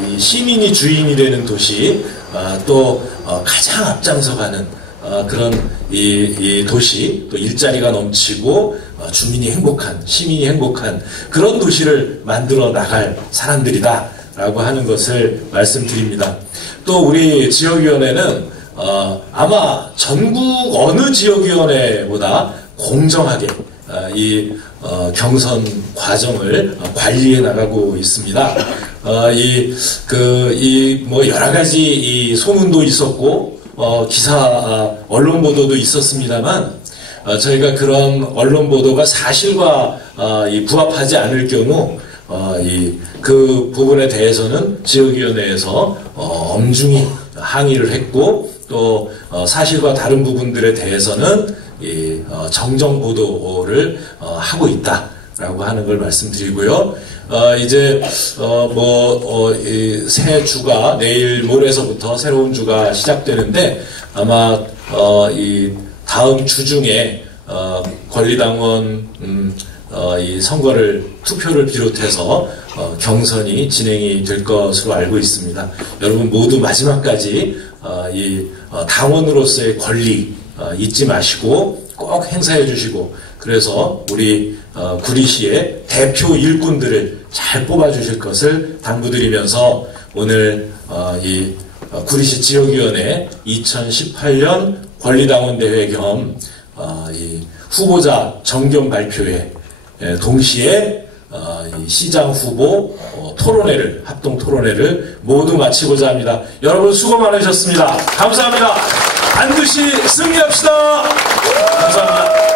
이 시민이 주인이 되는 도시, 또 가장 앞장서가는 그런 이 도시, 또 일자리가 넘치고 주민이 행복한, 시민이 행복한 그런 도시를 만들어 나갈 사람들이다 라고 하는 것을 말씀드립니다. 또 우리 지역위원회는 아마 전국 어느 지역위원회보다 공정하게 이 경선 과정을 관리해 나가고 있습니다. 뭐 여러 가지 이 소문도 있었고 기사 언론 보도도 있었습니다만 저희가 그런 언론 보도가 사실과 부합하지 않을 경우 그 부분에 대해서는 지역위원회에서 엄중히 항의를 했고, 또 사실과 다른 부분들에 대해서는 정정 보도를 하고 있다라고 하는 걸 말씀드리고요. 이제 새 주가 내일 모레서부터 새로운 주가 시작되는데, 아마 이 다음 주 중에 권리당원 이 투표를 비롯해서 경선이 진행이 될 것으로 알고 있습니다. 여러분 모두 마지막까지 당원으로서의 권리 잊지 마시고 꼭 행사해 주시고, 그래서 우리 구리시의 대표 일꾼들을 잘 뽑아 주실 것을 당부드리면서, 오늘 이 구리시 지역위원회 2018년 권리당원대회 겸 이 후보자 정견 발표회 동시에 이 시장 후보 합동 토론회를 모두 마치고자 합니다. 여러분 수고 많으셨습니다. 감사합니다. 반드시 승리합시다. 감사합니다.